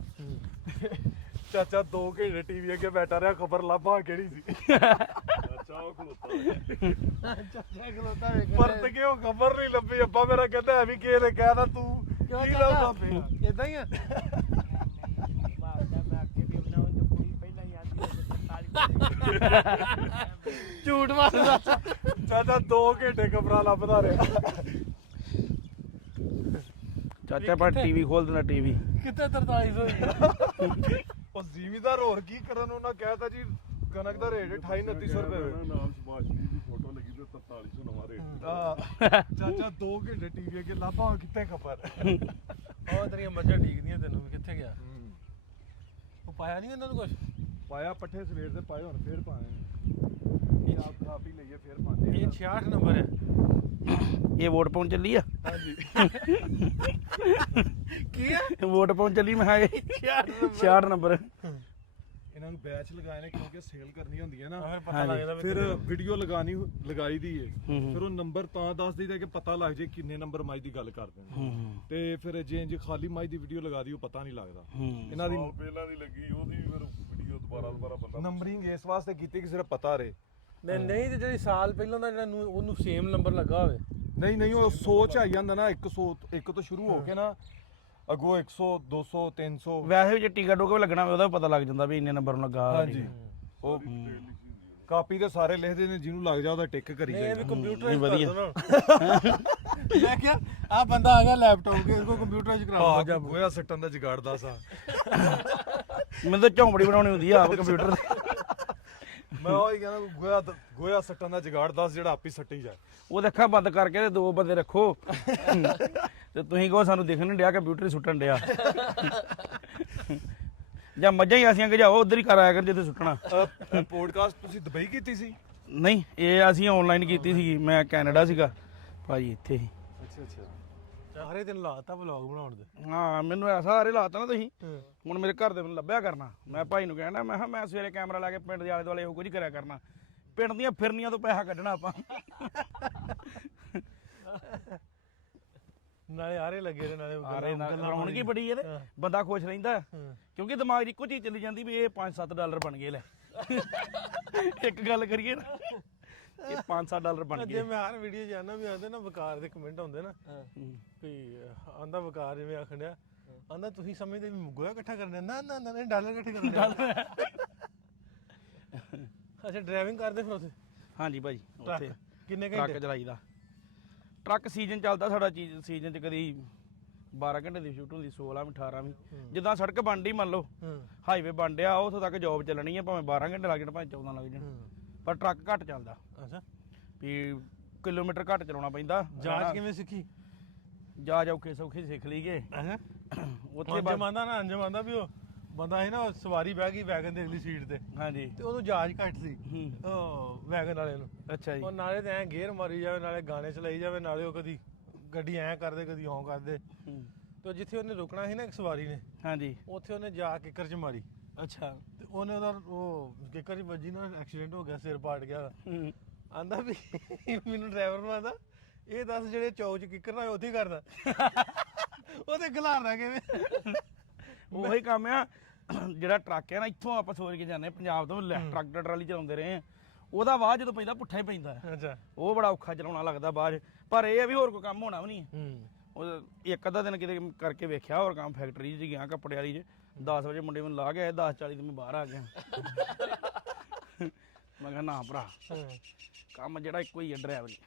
ਚਾਚਾ 2 ਘੰਟੇ ਟੀਵੀ ਅੱਗੇ ਬੈਠਾ ਰਿਹਾ ਖਬਰ ਲੱਭਾ ਕਿਹੜੀ ਸੀ। ਚਾਚਾ ਉਹ ਖਲੋਤਾ ਚਾਚਾ ਖਲੋਤਾ ਵੇਖ ਪਰਤ ਕੇ ਉਹ ਖਬਰ ਨਹੀਂ ਲੱਭੀ। ਅੱਬਾ ਮੇਰਾ ਕਹਿੰਦਾ ਐਵੇਂ ਕਿਸੇ ਨੇ ਕਹਿਦਾ ਤੂੰ ਕਿਉਂ ਕੀ ਚਾਚਾ? ਲੱਭਦਾ ਪਿਆ। ਇਦਾਂ ਹੀ ਆ ਝੂਠ ਮਾਰਦਾ ਚਾਚਾ 2 ਘੰਟੇ ਖਬਰਾਂ ਲੱਭਦਾ ਰਿਹਾ। ਚਾਚਾ ਪਰ ਟੀਵੀ ਖੋਲ ਦਿੰਦਾ ਟੀਵੀ। ਕਿੱਥੇ 4300 ਉਹ ਜ਼ਿਮੀਦਾਰ ਹੋਰ ਕੀ ਕਰਨ ਉਹਨਾਂ ਕਹਿਤਾ ਜੀ ਕਣਕ ਦਾ ਰੇਟ 28-2900 ਰੁਪਏ ਨਾਮ ਸ਼ਬਾਸ਼ੀ ਦੀ ਫੋਟੋ ਲੱਗੀ ਤੇ 4300 ਨਵਾਂ ਰੇਟ। ਚਾਚਾ 2 ਘੰਟੇ ਟੀਵੀ ਅੱਗੇ ਲੱਭਾ ਕਿੱਥੇ ਖਬਰ। ਉਹ ਤੇਰੀਆਂ ਮੱਝਾਂ ਡੀਕਦੀਆਂ ਤੈਨੂੰ ਵੀ ਕਿੱਥੇ ਗਿਆ? ਉਹ ਪਾਇਆ ਨਹੀਂ ਇਹਨਾਂ ਨੂੰ ਕੁਝ? ਪਾਇਆ ਪੱਠੇ ਸਵੇਰ ਦੇ ਪਾਏ ਹੁਣ ਫੇਰ ਪਾਏ। ਇਹ ਆਪ ਖਾ ਪੀ ਲਈਏ ਫੇਰ ਪਾਉਂਦੇ ਇਹ 66 ਨੰਬਰ ਹੈ। ਇਹ ਵੋਟ ਪਾਉਣ ਚੱਲੀ ਆ। ਹਾਂਜੀ। ਕੀ ਆ ਵੋਟ ਪਾਉਣ ਚੱਲੀ ਮੈਂ ਇਹ 66 ਨੰਬਰ। ਇਹਨਾਂ ਨੂੰ ਬੈਚ ਲਗਾਏ ਨੇ ਕਿਉਂਕਿ ਸੇਲ ਕਰਨੀ ਹੁੰਦੀ ਹੈ ਨਾ। ਫਿਰ ਪਤਾ ਹਾਂਜੀ। ਲੱਗ ਜਾਂਦਾ ਵੀ ਫਿਰ ਕਿਹੜੇ- ਵੀਡੀਓ ਲਗਾਈ ਦੀ ਏ। ਫਿਰ ਉਹ ਨੰਬਰ ਤਾਂ ਦੱਸ ਦਈਦਾ ਕਿ ਪਤਾ ਲੱਗ ਜੇ ਕਿੰਨੇ ਨੰਬਰ ਮਾਈ ਦੀ ਗੱਲ ਕਰਦੇ ਨੇ। ਤੇ ਫਿਰ ਜੇ ਖਾਲੀ ਮਾਈ ਦੀ ਵੀਡੀਓ ਲਗਾ ਦੀ ਉਹ ਪਤਾ ਨਹੀਂ ਲੱਗਦਾ। ਇਹਨਾਂ ਦੀ ਸਾਲ ਪਹਿਲਾਂ ਦੀ ਲੱਗੀ ਉਹਦੀ ਫਿਰ ਵੀਡੀਓ ਦੁਬਾਰਾ ਬੰਦਾ ਨੰਬਰਿੰਗ ਇਸ ਵਾਸਤੇ ਕੀਤੀ ਕਿ ਸਿਰਫ ਪਤਾ ਰਹੇ। ਨਹੀਂ ਤੇ ਜਿਹੜੀ ਸਾਲ ਪਹਿਲਾਂ ਦਾ ਜਿਹੜਾ ਨੂੰ ਉਹਨੂੰ ਸੇਮ ਨੰਬਰ ਲੱਗਾ ਹੋਵੇ। ਨਹੀਂ ਉਹ ਸੋਚ ਆਈ ਜਾਂਦਾ ਨਾ 100 ਤੋਂ ਸ਼ੁਰੂ ਹੋ ਕੇ ਨਾ ਅੱਗੋਂ 100 200 300। ਵੈਸੇ ਵੀ ਜੇ ਟੀਕਾ ਟੋਕਾ ਵੀ ਲੱਗਣਾ ਹੋਵੇ ਉਹਦਾ ਵੀ ਪਤਾ ਲੱਗ ਜਾਂਦਾ ਵੀ ਇੰਨੇ ਨੰਬਰ ਨੂੰ ਲੱਗਾ। ਹਾਂਜੀ ਉਹ ਕਾਪੀ ਤੇ ਸਾਰੇ ਲਿਖਦੇ ਨੇ ਜਿਹਨੂੰ ਲੱਗ ਜਾ ਉਹਦਾ ਟਿਕ ਕਰੀ ਨਹੀਂ ਇਹ ਵੀ ਜਾਈਦਾ। ਕੰਪਿਊਟਰ ਵਧੀਆ। ਕਰ ਦੋ ਨਾ। ਮੈਂ ਕਿਹਾ ਆ ਬੰਦਾ ਆ ਗਿਆ ਲੈਪਟਾਪ ਕੇ ਇਸਕੋ ਕੰਪਿਊਟਰ ਚ ਕਰਾ ਹਾਂ ਗੋਇਆ ਸੱਟਣ ਦਾ ਜਗਾੜ ਦੱਸ ਆ। ਮੈਨੂੰ ਤਾਂ ਝੌਂਪੜੀ ਬਣਾਉਣੀ ਹੁੰਦੀ ਆ ਆਪ ਕੰਪਿਊਟਰ ਤੇ। ਮੈਂ ਉਹ ਹੀ ਕਹਿੰਦਾ ਗੋਇਆ ਸੱਟਣ ਦਾ ਜਗਾੜ ਦੱਸ ਜਿਹੜਾ ਆਪੀ ਸੱਟੀ ਜਾਏ। ਉਹਦੇ ਅੱਖਾਂ ਬੰਦ ਕਰਕੇ ਤੇ 2 ਬੰਦੇ ਰੱਖੋ ਤੇ ਤੁਸੀਂ ਕਹੋ ਸਾਨੂੰ ਦਿਖ ਨਹੀਂ ਡਿਆ ਕੰਪਿਊਟਰ ਹੀ ਸੁੱਟਣ ਡਿਆ। ਜਾਂ ਮੱਝਾਂ ਹੀ ਆਸੀਆਂ ਗਜਾਓ ਉਧਰ ਹੀ ਕਰ ਆਇਆ ਕਰ ਜਿੱਥੇ ਸੁੱਟਣਾ। ਪੋਡਕਾਸਟ ਤੁਸੀਂ ਦੁਬਈ ਕੀਤੀ ਸੀ? ਨਹੀਂ ਇਹ ਅਸੀਂ ਆਨਲਾਈਨ ਕੀਤੀ ਸੀ। ਮੈਂ ਕੈਨੇਡਾ ਸੀਗਾ ਭਾਜੀ ਇੱਥੇ ਹੀ। ਅੱਛਾ ਸਾਰੇ ਦਿਨ ਲਾਤਾ ਵਲੌਗ ਬਣਾਉਣ ਦੇ। ਹਾਂ ਮੈਨੂੰ ਐਸਾ ਸਾਰੇ ਲਾਤਾ ਨਾ ਤੁਸੀਂ ਹੁਣ ਮੇਰੇ ਘਰ ਦੇ ਮੈਨੂੰ ਲੱਭਿਆ ਕਰਨਾ। ਮੈਂ ਭਾਈ ਨੂੰ ਕਹਿਣਾ ਮੈਂ ਕਿਹਾ ਮੈਂ ਸਵੇਰੇ ਕੈਮਰਾ ਲਾ ਕੇ ਪਿੰਡ ਦੇ ਆਲੇ ਦੁਆਲੇ ਇਹੋ ਕੁਝ ਕਰਿਆ ਕਰਨਾ। ਪਿੰਡ ਦੀਆਂ ਫਿਰਨੀਆਂ ਤੋਂ ਪੈਸਾ ਕੱਢਣਾ ਆਪਾਂ। ਨਾਲੇ ਆਰੇ ਲੱਗੇ ਨੇ ਨਾਲੇ ਆਰੇ ਨਾਲ ਰੌਣਕ ਹੀ ਬੜੀ ਇਹਦੇ ਬੰਦਾ ਖੁਸ਼ ਰਹਿੰਦਾ ਕਿਉਂਕਿ ਦਿਮਾਗ 'ਚ ਇੱਕੋ ਚੀਜ਼ ਚੱਲੀ ਜਾਂਦੀ ਵੀ ਇਹ 5-7 ਡਾਲਰ ਬਣ ਗਏ ਲੈ। ਇੱਕ ਗੱਲ ਕਰੀਏ ਨਾ ਇਹ 5-7 ਡਾਲਰ ਬਣ ਜੇ ਗਏ। ਮੈਂ ਹਰ ਵੀਡੀਓ ਜਾਣਾ ਵੀ ਆਂਦੇ ਨਾ ਵਕਾਰ ਦੇ ਕਮੈਂਟ ਹੁੰਦੇ ਨਾ ਵੀ ਆਂਦਾ ਵਕਾਰ ਜਿਵੇਂ ਆਖਣ ਡਿਆ ਆਂਦਾ ਤੁਸੀਂ ਸਮਝਦੇ ਵੀ ਗੋਇਆ ਇਕੱਠਾ ਕਰਨਾ ਨਾ ਨਹੀਂ ਡਾਲਰ ਇਕੱਠੇ ਕਰਨੇ। ਅੱਛਾ ਡਰਾਈਵਿੰਗ ਕਰਦੇ ਫਿਰ ਉੱਥੇ? ਹਾਂਜੀ ਭਾਜੀ ਉੱਥੇ ਕਿੰਨੇ ਟਰੱਕ ਘੰਟੇ? ਚਲਾਈਦਾ। ਟਰੱਕ ਸੀਜ਼ਨ ਚੱਲਦਾ ਸਾਡਾ ਸੀਜ਼ਨ 'ਚ ਕਦੀ 12 ਘੰਟੇ ਦੀ ਸ਼ੂਟ ਹੁੰਦੀ 16 ਵੀ 18 ਵੀ ਜਿੱਦਾਂ ਸੜਕ ਬਣਦੀ ਮੰਨ ਲਓ ਹਾਈਵੇ ਬਣ ਡਿਆ ਉੱਥੋਂ ਤੱਕ ਜੌਬ ਚੱਲਣੀ ਆ ਭਾਵੇਂ 12 ਘੰਟੇ ਲੱਗ ਜਾਣ ਭਾਵੇਂ 14 ਲੱਗ ਜਾਣ ਪਰ ਟਰੱਕ ਘੱਟ ਚੱਲਦਾ ਅੱਛਾ ਵੀ ਕਿਲੋਮੀਟਰ ਘੱਟ ਚਲਾਉਣਾ ਪੈਂਦਾ। ਜਾਂਚ ਕਿਵੇਂ ਸਿੱਖੀ? ਜਾ ਔਖੇ ਸੌਖੇ ਸਿੱਖ ਲਈਏ ਉੱਥੇ ਜਮਾਂਦਾ ਨਾ ਅੰਜਮਾਂਦਾ ਵੀ ਉਹ ਬੰਦਾ ਹੈ ਨਾ ਸਵਾਰੀ ਬਹਿ ਗਈ ਵੈਗਨ ਦੇ ਅਗਲੀ ਸੀਟ ਤੇ ਹਾਂਜੀ ਤੇ ਉਹਨੂੰ ਜਾਂਚ ਘੱਟ ਸੀ ਉਹ ਵੈਗਨ ਵਾਲੇ ਨੂੰ। ਅੱਛਾ ਜੀ ਉਹ ਨਾਲੇ ਤੇ ਐ ਗੇਅਰ ਮਾਰੀ ਜਾਵੇ ਨਾਲੇ ਗਾਣੇ ਚਲਾਈ ਜਾਵੇ ਨਾਲੇ ਉਹ ਕਦੀ ਗੱਡੀ ਐ ਕਰਦੇ ਕਦੀ ਓਂ ਕਰਦੇ ਤੇ ਜਿੱਥੇ ਉਹਨੇ ਰੁਕਣਾ ਸੀ ਨਾ ਇੱਕ ਸਵਾਰੀ ਨੇ ਹਾਂਜੀ ਉੱਥੇ ਉਹਨੇ ਜਾ ਕਿੱਕਰ ਚ ਮਾਰੀ ਅੱਛਾ ਤੇ ਉਹਨੇ ਉਹਦਾ ਉਹ ਕਿੱਕਰ ਚ ਵੱਜੀ ਨਾ ਐਕਸੀਡੈਂਟ ਹੋ ਗਿਆ ਸਿਰ ਪਾੜ ਗਿਆ। ਆਂਦਾ ਵੀ ਮੈਨੂੰ ਡਰਾਈਵਰ ਨੂੰ ਆਂਦਾ ਇਹ ਦੱਸ ਜਿਹੜੇ ਚੌਕ ਚ ਕਿੱਕਰ ਨਾ ਉੱਥੇ ਹੀ ਕਰਦਾ ਉਹਦੇ ਖਿਲਾਰਦਾ ਕਿਵੇਂ? ਉਹੀ ਕੰਮ ਆ ਜਿਹੜਾ ਟਰੱਕ ਹੈ ਨਾ ਇੱਥੋਂ ਆਪਾਂ ਸੋਚ ਕੇ ਜਾਂਦੇ ਪੰਜਾਬ ਤੋਂ ਟਰੱਕ ਟਰਾਲੀ ਚਲਾਉਂਦੇ ਰਹੇ ਆ ਉਹਦਾ ਬਾਅਦ ਜਦੋਂ ਪੈਂਦਾ ਪੁੱਠਾ ਹੀ ਪੈਂਦਾ। ਅੱਛਾ ਉਹ ਬੜਾ ਔਖਾ ਚਲਾਉਣਾ ਲੱਗਦਾ ਬਾਅਦ ਪਰ ਇਹ ਆ ਵੀ ਹੋਰ ਕੋਈ ਕੰਮ ਹੋਣਾ ਵੀ ਨਹੀਂ। ਉਹ ਇੱਕ ਅੱਧਾ ਦਿਨ ਕਿਤੇ ਕਰਕੇ ਵੇਖਿਆ ਹੋਰ ਕੰਮ ਫੈਕਟਰੀ 'ਚ ਗਿਆ ਕੱਪੜੇ ਵਾਲੀ 'ਚ 10 ਵਜੇ ਮੁੰਡੇ ਮੈਨੂੰ ਲਾ ਕੇ ਆਏ 10:40 ਤੇ ਮੈਂ ਬਾਹਰ ਆ ਗਿਆ। ਮੈਂ ਕਿਹਾ ਨਾ ਭਰਾ ਕੰਮ ਜਿਹੜਾ ਇੱਕੋ ਹੀ ਹੈ ਡਰਾਈਵਰੀ।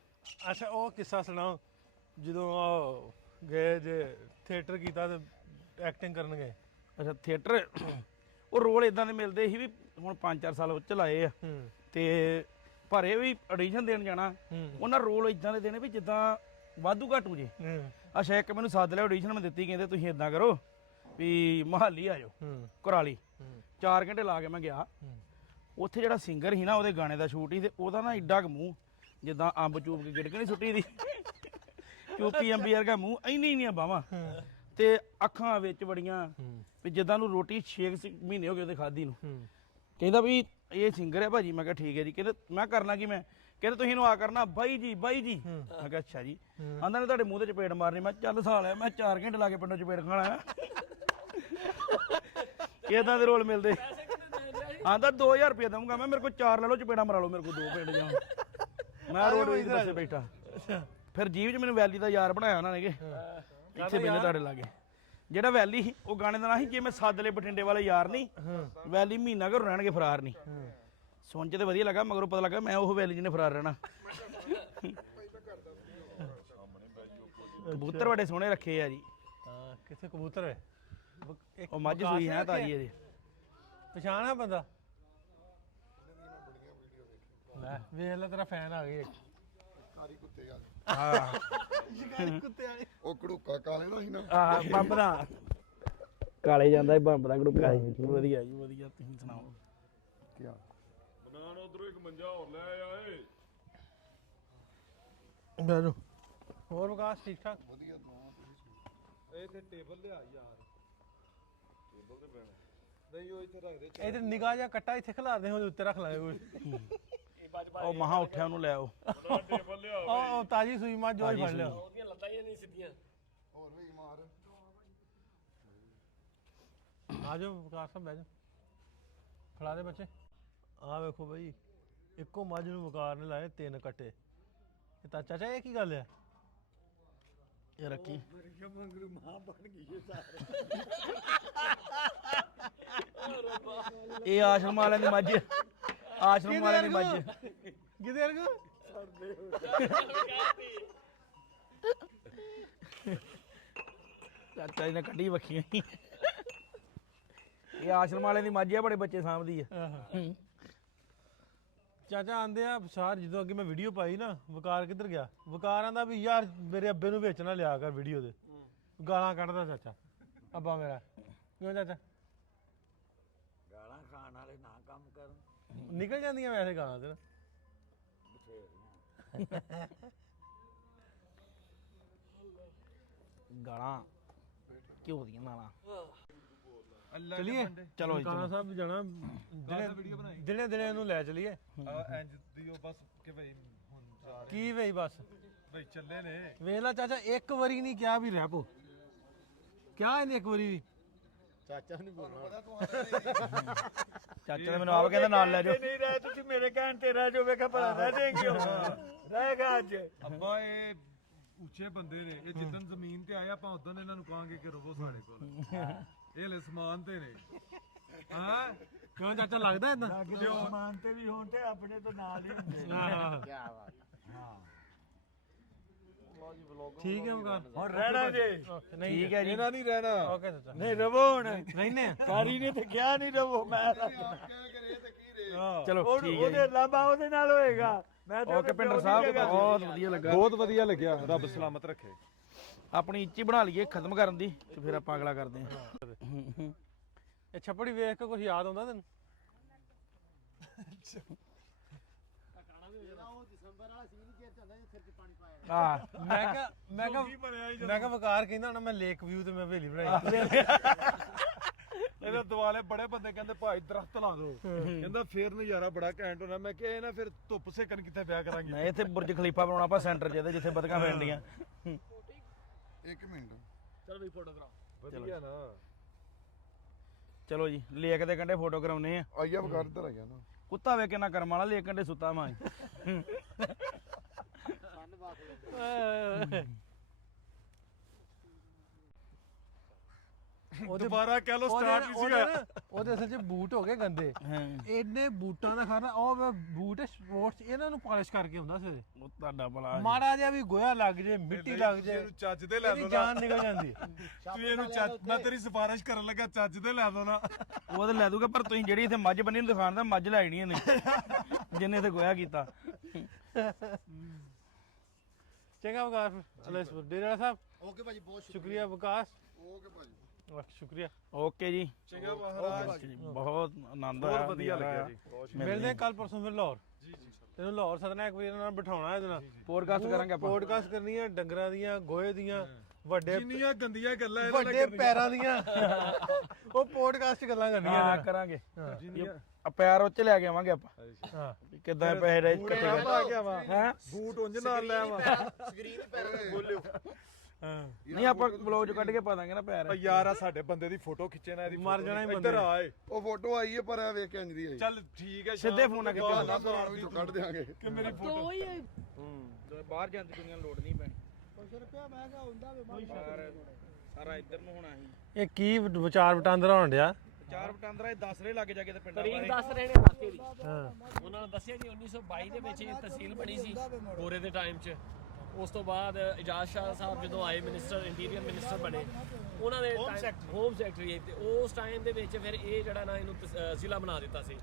ਅੱਛਾ ਉਹ ਕਿੱਸਾ ਸੁਣਾਓ ਜਦੋਂ ਉਹ ਗਏ ਜੇ ਥੀਏਟਰ ਕੀਤਾ ਤੇ ਐਕਟਿੰਗ ਕਰਨ ਗਏ। ਅੱਛਾ ਥੀਏਟਰ ਉਹ ਰੋਲ ਇਦਾਂ ਦੇ ਮਿਲਦੇ ਸੀ ਵੀ ਹੁਣ 5-4 ਸਾਲ ਉਹ 'ਚ ਲਾਏ ਆ ਤੇ ਪਰ ਇਹ ਵੀ ਆਡੀਸ਼ਨ ਦੇਣ ਜਾਣਾ ਉਹਨਾਂ ਰੋਲ ਇਦਾਂ ਦੇ ਦੇਣੇ ਵੀ ਜਿੱਦਾਂ ਵਾਧੂ ਘਾਟੂ ਜੇ। ਅੱਛਾ ਇੱਕ ਮੈਨੂੰ ਸੱਦ ਲਿਆ ਆਡੀਸ਼ਨ ਮੈਂ ਦਿੱਤੀ ਕਹਿੰਦੇ ਤੁਸੀਂ ਇਦਾਂ ਕਰੋ ਵੀ ਮਹਾਲੀ ਆ ਜਾਓ ਕੁਰਾਲੀ 4 ਘੰਟੇ ਲਾ ਕੇ ਮੈਂ ਗਿਆ। ਉੱਥੇ ਜਿਹੜਾ ਸਿੰਗਰ ਸੀ ਨਾ ਉਹਦੇ ਗਾਣੇ ਦਾ ਸ਼ੂਟ ਸੀ ਤੇ ਉਹਦਾ ਨਾ ਏਡਾ ਕੁ ਮੂੰਹ ਜਿੱਦਾਂ ਅੰਬ ਚੂਪ ਕੇ ਗਿੜਕ ਨਹੀਂ ਸੁੱਟੀ ਦੀ ਚੂਪੀ ਅੰਬੀ ਵਰਗਾ ਮੂੰਹ ਇੰਨੀਆਂ ਬਾਹਾਂ ਤੇ ਅੱਖਾਂ ਵਿੱਚ ਬੜੀਆਂ ਵੀ ਜਿੱਦਾਂ ਨੂੰ ਰੋਟੀ 6 ਮਹੀਨੇ ਹੋ ਗਏ ਉਹਦੇ ਖਾਧੀ ਨੂੰ। ਕਹਿੰਦਾ ਵੀ ਇਹ ਸਿੰਗਰ ਹੈ ਭਾਜੀ। ਮੈਂ ਕਿਹਾ ਠੀਕ ਹੈ ਜੀ। ਕਹਿੰਦੇ ਮੈਂ ਕਰਨਾ ਕੀ? ਮੈਂ ਕਹਿੰਦੇ ਤੁਸੀਂ ਇਹਨੂੰ ਆ ਕਰਨਾ ਬਾਈ ਜੀ ਬਾਈ ਜੀ। ਮੈਂ ਕਿਹਾ ਅੱਛਾ ਜੀ। ਆਂਦਾ ਨੇ ਤੁਹਾਡੇ ਮੂੰਹ ਤੇ ਚਪੇੜ ਮਾਰਨੀ। ਮੈਂ ਚੱਲ ਸਾਲ ਆ, ਮੈਂ 4 ਘੰਟੇ ਲਾ ਕੇ ਪਿੰਡੋਂ ਚਪੇੜ ਖਾਣਾ। ਕਿਦਾਂ ਦੇ ਰੋਲ ਮਿਲਦੇ? ਆਂਦਾ 2000 ਰੁਪਏ ਦਊਂਗਾ ਮੈਂ, ਮੇਰੇ ਕੋਲ 4 ਲੈ ਲਓ ਚਪੇੜਾ ਮਰਾ ਲਓ, ਮੇਰੇ ਕੋਲ 2 ਪਿੰਡ ਜਾਓ। ਮੈਂ ਰੋਡ ਵਿੱਚ ਦੱਸੇ ਬੈਠਾ। ਫਿਰ ਜੀਵ ਚ ਮੈਨੂੰ ਵੈਲੀ ਦਾ ਯਾਰ ਬਣਾਇਆ ਉਹਨਾਂ ਨੇ ਕਿ ਇੱਥੇ ਬੈਠੇ ਤੁਹਾਡੇ ਲਾਗੇ। ਜਿਹੜਾ ਵੈਲੀ ਸੀ ਉਹ ਗਾਣੇ ਦਾ ਨਾਂ ਸੀ ਜੇ ਮੈਂ ਸੱਦ ਲਏ ਬਠਿੰਡੇ ਵਾਲੇ ਯਾਰ ਨਹੀਂ। ਵੈਲੀ ਮਹੀਨਾ ਘਰੋਂ ਰਹਿਣਗੇ ਫਰਾਰ ਨਹੀਂ। ਸੁਣ ਚ ਤੇ ਵਧੀਆ ਲੱਗਾ, ਮਗਰੋਂ ਪਤਾ ਲੱਗਾ ਮੈਂ ਉਹ ਵੈਲੀ ਜਿਹਨੇ ਫਰਾਰ ਰਹਿਣਾ। ਕਬੂਤਰ ਬੜੇ ਸੋਹਣੇ ਰੱਖੇ ਆ ਜੀ। ਹਾਂ ਕਿੱਥੇ ਕਬੂਤਰ ਹੈ? ਉਹ ਮੱਝ ਸੂਈ ਹੈ ਤਾਜੀ ਇਹਦੇ। ਪਛਾਣ ਆ ਬੰਦਾ? ਲੈ ਵੇਖ ਲੈ ਤੇਰਾ ਫੈਨ ਆ ਗਿਆ। ਕਾਰੀ ਕੁੱਤੇ ਆ ਹਾਂ ਕੁੱਤੇ ਵਾਲੇ ਉਹ ਕੜੂਕਾ ਕਾਲੇ ਦਾ ਸੀ ਨਾ। ਆਹ ਬੰਬ ਦਾ ਕਾਲੇ ਜਾਂਦਾ ਬੰਬ ਦਾ ਗੜੁੱਕਾ ਜੀ। ਵਧੀਆ ਜੀ ਵਧੀਆ। ਤੁਸੀਂ ਸੁਣਾਓ? ਕੀ ਬਨਾਨ ਉਧਰੋਂ ਇੱਕ ਮੰਜਾ ਹੋਰ ਲੈ ਆਏ। ਬੈਠੋ। ਹੋਰ ਵਿਕਾਸ ਠੀਕ ਠਾਕ? ਵਧੀਆ ਦੁਆ ਤੁਸੀਂ ਇਹ ਤੇ ਟੇਬਲ ਲਿਆ ਯਾਰ। ਟੇਬਲ ਤੇ ਪੈਣਾ ਨਹੀਂ, ਉਹ ਇੱਥੇ ਰੱਖ ਦੇ। ਇਹ ਤੇ ਨਿਗਾਹ ਜਿਹਾ ਕੱਟਾ ਇੱਥੇ ਖਿਲਾਰਦੇ ਹੋ ਉੱਤੇ ਰੱਖ ਲਾਂਗੇ ਕੋਈ। ਉਹ ਮਹਾ ਉੱਠਿਆ ਉਹਨੂੰ ਲੈ ਆਓ। ਟੇਬਲ ਲਿਆ ਉਹ ਤਾਜੀ ਸੂਈ ਮੱਝ ਜੋ ਫੜ ਲਿਆ। ਹੋਰ ਵੀ ਮਾਰ। ਆ ਜਾਓ ਵਿਕਾਸ ਸਾਹਿਬ ਬਹਿ ਜਾਓ। ਖਿਲਾ ਦੇ ਬੱਚੇ। ਆ ਵੇਖੋ ਬਈ ਇੱਕੋ ਮੱਝ ਨੂੰ ਵਕਾਰ ਨੇ ਲਾਏ 3 ਕੱਟੇ। ਇਹ ਤਾਂ ਚਾਚਾ ਇਹ ਕੀ ਗੱਲ ਆ? ਇਹ ਰੱਖੀ ਇਹ ਆਸ਼ਰਮ ਵਾਲਿਆਂ ਦੀ ਮੱਝ। ਆਸ਼ਰਮ ਵਾਲਿਆਂ ਦੀ ਮੱਝ। ਕਿਹਦੇ ਵਰਗਾ? ਚਾਚਾ ਜੀ ਨੇ ਕੱਢੀ ਵੱਖੀਆਂ। ਇਹ ਆਸ਼ਰਮ ਵਾਲਿਆਂ ਦੀ ਮੱਝ ਆ, ਬੜੇ ਬੱਚੇ ਸਾਂਭਦੀ ਆ। ਚਾਚਾ ਆਂਦੇ ਆ ਸਾਰ ਜਦੋਂ ਅੱਗੇ ਮੈਂ ਵੀਡੀਓ ਪਾਈ ਨਾ, ਵਕਾਰ ਕਿੱਧਰ ਗਿਆ? ਵਕਾਰ ਆਂਦਾ ਵੀ ਯਾਰ ਮੇਰੇ ਅੱਬੇ ਨੂੰ ਵਿੱਚ ਨਾ ਲਿਆ ਕਰ ਵੀਡੀਓ ਦੇ। ਗਾਲਾਂ ਕੱਢਦਾ ਚਾਚਾ ਅੱਬਾ ਮੇਰਾ। ਕਿਉਂ ਚਾਚਾ? ਗਾਲਾਂ ਖਾਣ ਵਾਲੇ ਨਾ ਕੰਮ ਕਰਨ। ਨਿਕਲ ਜਾਂਦੀਆਂ ਵੈਸੇ ਗਾਲਾਂ ਤੇ ਨਾ। ਗਾਲਾਂ ਘਿਓ ਦੀਆਂ ਨਾਲਾਂ। ਚਲੀਏ ਚਲੋ ਜੀ ਕਾਣਾ ਸਾਹਿਬ ਜਾਣਾ ਦਿਨੇ ਦਿਨੇ ਇਹਨੂੰ ਲੈ ਚਲੀਏ। ਇੰਜ ਦੀ ਉਹ ਬਸ ਕਿ ਭਈ ਹੁਣ ਜਾ ਰਹੇ ਕੀ ਬਈ ਬਸ ਭਈ ਚੱਲੇ ਨੇ। ਵੇਖ ਲਾ ਚਾਚਾ ਇੱਕ ਵਾਰੀ ਨਹੀਂ ਕਿਹਾ ਵੀ ਰਹਿ ਪੋ। ਕਿਹਾ ਇਹਨੇ ਇੱਕ ਵਾਰੀ ਵੀ। ਚਾਚਾ ਨਹੀਂ ਬੋਲਣਾ। ਚਾਚਾ ਨੇ ਮੈਨੂੰ ਆਪ ਕਹਿੰਦਾ ਨਾਲ ਲੈ ਜਾਓ। ਨਹੀਂ ਰਹਿ ਤੁਸੀਂ ਮੇਰੇ ਕਹਿਣ ਤੇ ਰਹਿ ਜਾਓ। ਵੇਖਾ ਭਲਾ ਰਹਿ ਦੇਂਗੇ ਰਹੇਗਾ ਅੱਜ। ਅੱਬਾ ਇਹ ਉੱਚੇ ਬੰਦੇ ਨੇ। ਇਹ ਜਿੱਦਣ ਜ਼ਮੀਨ ਤੇ ਆਏ ਆਪਾਂ ਉਦੋਂ ਇਹਨਾਂ ਨੂੰ ਕਹਾਂਗੇ ਕਿ ਰਵੋ ਸਾਡੇ ਕੋਲ। ਇਹ ਹਲੇ ਸਮਾਨ ਤੇ ਨੇ। ਹਾਂ ਕਿਉਂ ਚਾਚਾ ਲੱਗਦਾ ਇਦਾਂ? ਸਮਾਨ ਤੇ ਵੀ ਹੋਣ ਤੇ ਆਪਣੇ ਤੋਂ ਨਾਲ ਹੀ ਹੁੰਦੇ। ਕੀ ਬਾਤ। ਠੀਕ ਹੈ ਮਗਾ। ਹੁਣ ਰਹਿਣਾ ਜੇ। ਨਹੀਂ ਠੀਕ ਹੈ ਜੀ। ਇਹਨਾਂ ਨਹੀਂ ਰਹਿਣਾ। ਓਕੇ ਚਾਚਾ ਨਹੀਂ ਰਵੋ ਹੁਣ। ਰਹਿਨੇ ਆ। ਕਾਰੀ ਨੇ ਤੇ ਕਿਹਾ ਨਹੀਂ ਰਵੋ। ਮੈਂ ਚਲੋ ਠੀਕ ਹੈ ਉਹਦੇ ਲਾਂਬਾ ਉਹਦੇ ਨਾਲ ਹੋਏਗਾ। ਮੈਂ ਤੇ ਓਕੇ ਪਿੰਡਰ ਸਾਹਿਬ ਬਹੁਤ ਵਧੀਆ ਲੱਗਾ। ਬਹੁਤ ਵਧੀਆ ਲੱਗਿਆ। ਰੱਬ ਸਲਾਮਤ ਰੱਖੇ। ਆਪਣੀ ਇੱਚੀ ਬਣਾ ਲਈਏ ਖਤਮ ਕਰਨ ਦੀ ਤੇ ਫਿਰ ਆਪਾਂ ਅਗਲਾ ਕਰਦੇ ਹਾਂ। ਇਹ ਛੱਪੜੀ ਵੇਖ ਕੇ ਕੁਝ ਯਾਦ ਆਉਂਦਾ ਤੈਨੂੰ? ਹਾਂ ਮੈਂ ਕਿਹਾ ਵਕਾਰ ਕਹਿੰਦਾ ਹੁਣ ਮੈਂ ਲੇਕ ਵਿਊ ਤੇ ਮੈਂ ਹਵੇਲੀ ਬਣਾਈ। ਇਹਦੇ ਦੁਆਲੇ ਬੜੇ ਬੰਦੇ ਕਹਿੰਦੇ ਭਾਈ ਦਰਖਤ ਲਾ ਦਿਓ। ਕਹਿੰਦਾ ਫੇਰ ਨਜ਼ਾਰਾ ਬੜਾ ਘੈਂਟ ਹੋਣਾ। ਮੈਂ ਕਿਹਾ ਇਹ ਨਾ ਫਿਰ ਧੁੱਪ ਸੇਕਣ ਕਿੱਥੇ ਵਿਆਹ ਕਰਾਂਗੇ। ਨਹੀਂ ਇੱਥੇ ਬੁਰਜ ਖਲੀਫਾ ਬਣਾਉਣਾ ਆਪਾਂ ਸੈਂਟਰ 'ਚ ਇਹਦੇ ਜਿੱਥੇ ਬਦਕਾਂ ਪੈਂਦੀਆਂ। 1 ਮਿੰਟ। ਵਧੀਆ ਨਾ। ਚਲੋ ਜੀ ਲੇਕ ਦੇ ਕੰਢੇ ਫੋਟੋ ਕਰਾਉਨੇ ਆ। ਆਈਆ ਵਕਾਰ ਇੱਧਰ ਆ ਗਿਆ ਨਾ। ਕੁੱਤਾ ਵੇ ਕਿੰਨਾ ਕਰਮ ਵਾਲਾ ਲੇਕ ਕੰਢੇ ਸੁੱਤਾ ਮਾਂ। ਦੁਬਾਰਾ ਕਹਿ ਲੋ ਸਟਾਰਟ ਹੀ ਸੀਗਾ। ਉਹਦੇ ਅਸਲ 'ਚ ਬੂਟ ਹੋ ਗਏ ਗੰਦੇ। ਇੰਨੇ ਬੂਟਾਂ ਦਾ ਖਾਣਾ ਉਹ ਬੂਟ ਸਪੋਰਟਸ ਇਹਨਾਂ ਨੂੰ ਪਾਲਿਸ਼ ਕਰਕੇ ਹੁੰਦਾ ਸਵੇਰੇ। ਉਹ ਤੁਹਾਡਾ ਭਲਾ ਮਾੜਾ ਜਿਹਾ ਵੀ ਗੋਇਆ ਲੱਗ ਜੇ ਮਿੱਟੀ ਲੱਗ ਜੇ ਇਹਨੂੰ ਚੱਜ ਦੇ ਲੈ ਲਓ ਇਹਦੀ ਨਾ। ਜਾਨ ਨਿਕਲ ਜਾਂਦੀ। ਤੂੰ ਇਹਨੂੰ ਚੱਜ ਮੈਂ ਤੇਰੀ ਸਿਫਾਰਿਸ਼ ਕਰਨ ਲੱਗਾ ਚੱਜ ਦੇ ਲੈ ਲਓ ਨਾ। ਉਹ ਤਾਂ ਲੈ ਦੂਗਾ ਪਰ ਤੁਸੀਂ ਜਿਹੜੀ ਇੱਥੇ ਮੱਝ ਬੰਨੀ ਨੂੰ ਦਿਖਾਣ ਦਾ ਮੱਝ ਲੈਣੀ ਨੇ ਜਿੰਨੇ ਤੇ ਗੋਇਆ ਕੀਤਾ। ਚੰਗਾ ਵਿਕਾਸ ਅਲੇਸਪੁਰ ਡੇਰੇ ਵਾਲਾ ਸਾਹਿਬ। ਓਕੇ ਭਾਜੀ ਬਹੁਤ ਸ਼ੁਕਰੀਆ ਵਿਕਾਸ। ਓਕੇ ਭਾਜੀ। ਸ਼ੁਕਰੀਆ। ਓਕੇ ਜੀ ਚੰਗਾ ਮਹਾਰਾਜ। ਬਹੁਤ ਆਨੰਦ ਬਹੁਤ ਆਇਆ। ਵਧੀਆ ਲੱਗਿਆ ਜੀ। ਬਹੁਤ ਮਿਲਦੇ ਕੱਲ ਪਰਸੋਂ ਫਿਰ ਲਾਹੌਰ। ਤੈਨੂੰ ਲਾਹੌਰ ਸਦਨਾ ਇੱਕ ਵਾਰੀ ਇਹਨਾਂ ਨਾਲ ਬਿਠਾਉਣਾ ਇਹਦੇ ਨਾਲ ਪੋਡਕਾਸਟ ਕਰਾਂਗੇ ਆਪਾਂ। ਪੋਡਕਾਸਟ ਕਰਨੀ ਹੈ ਡੰਗਰਾਂ ਦੀਆਂ ਗੋਹੇ ਦੀਆਂ ਵੱਡੇ ਜਿੰਨੀਆਂ ਗੰਦੀਆਂ ਗੱਲਾਂ ਇਹਨਾਂ ਨੇ ਵੱਡੇ ਪੈਰਾਂ ਦੀਆਂ ਉਹ ਪੋਡਕਾਸਟ ਗੱਲਾਂ ਕਰਨੀਆਂ ਹਾਂ ਨੇ। ਕਰਾਂਗੇ ਜਿੰਨੀਆਂ ਆ ਪੈਰ ਉੱਚ ਲੈ ਕੇ ਆਵਾਂਗੇ ਆਪਾਂ ਹਾਂ ਕਿੱਦਾਂ ਪੈਸੇ ਰਹੇ ਇਕੱਠੇ ਆ ਗਿਆ ਵਾ ਹੈ ਬੂਟ ਉਂਝ ਨਾਲ ਲੈ ਆਵਾਂ ਸਕਰੀਨ ਪੈਰ ਬੋਲਿਓ ਨਹੀਂ ਆਪਾਂ ਬਲੌਗ ਚ ਕੱਢ ਕੇ ਪਾ ਦਾਂਗੇ ਨਾ ਪੈਰ ਯਾਰ ਆ ਸਾਡੇ ਬੰਦੇ ਦੀ ਫੋਟੋ ਖਿੱਚੇ ਨਾ ਇਹਦੀ ਮਰ ਜਾਣਾ ਹੀ ਇੱਧਰ ਬੰਦੇ। ਆਏ ਉਹ ਫੋਟੋ ਆਈ ਹੈ ਪਰ ਇਹ ਵੇਖ ਕੇ ਇੰਜ ਦੀ ਆਈ ਚੱਲ ਠੀਕ ਹੈ ਸਿੱਧੇ ਫੋਨ ਨਾਲ ਖਿੱਚੋ। ਵਿੱਚੋਂ ਕੱਢ ਦਿਆਂਗੇ ਕਿ ਮੇਰੀ ਫੋਟੋ ਬਾਹਰ ਜਾਂਦੀ ਦੁਨੀਆ ਲੋੜ ਨਹੀਂ ਪੈਣੀ ਸਾਰਾ ਇੱਧਰ ਨੂੰ ਹੋਣਾ ਸੀ ਇਹ ਕੀ ਵਿਚਾਰ ਵਟਾਂਦਰਾ ਹੋਣ ਡਿਆ? ਚਾਰ ਵਟਾਂਦਰਾ ਇਹ 10 ਰੇ ਲੱਗ ਜਾ ਕੇ ਤੇ ਪਿੰਡਾਂ ਤਰੀਕ ਬਾਰੇ ਦੱਸ ਰਹੇ ਨੇ ਇਲਾਕੇ ਦੀ। ਹਾਂ ਉਹਨਾਂ ਨੇ ਦੱਸਿਆ ਜੀ 1922 ਦੇ ਵਿੱਚ ਇਹ ਤਹਿਸੀਲ ਬਣੀ ਸੀ ਗੋਰੇ ਦੇ ਟਾਈਮ 'ਚ। ਉਸ ਤੋਂ ਬਾਅਦ ਇਜਾਜ਼ ਸ਼ਾਹ ਸਾਹਿਬ ਜਦੋਂ ਆਏ ਮਿਨਿਸਟਰ ਇੰਟੀਰੀਅਰ ਮਿਨਿਸਟਰ ਬਣੇ ਉਹਨਾਂ ਦੇ ਹੋਮ ਸੈਕਟਰੀ ਤੇ ਉਸ ਟਾਈਮ ਦੇ ਵਿੱਚ ਫਿਰ ਇਹ ਜਿਹੜਾ ਨਾ ਇਹਨੂੰ ਜ਼ਿਲ੍ਹਾ ਬਣਾ ਦਿੱਤਾ ਸੀ।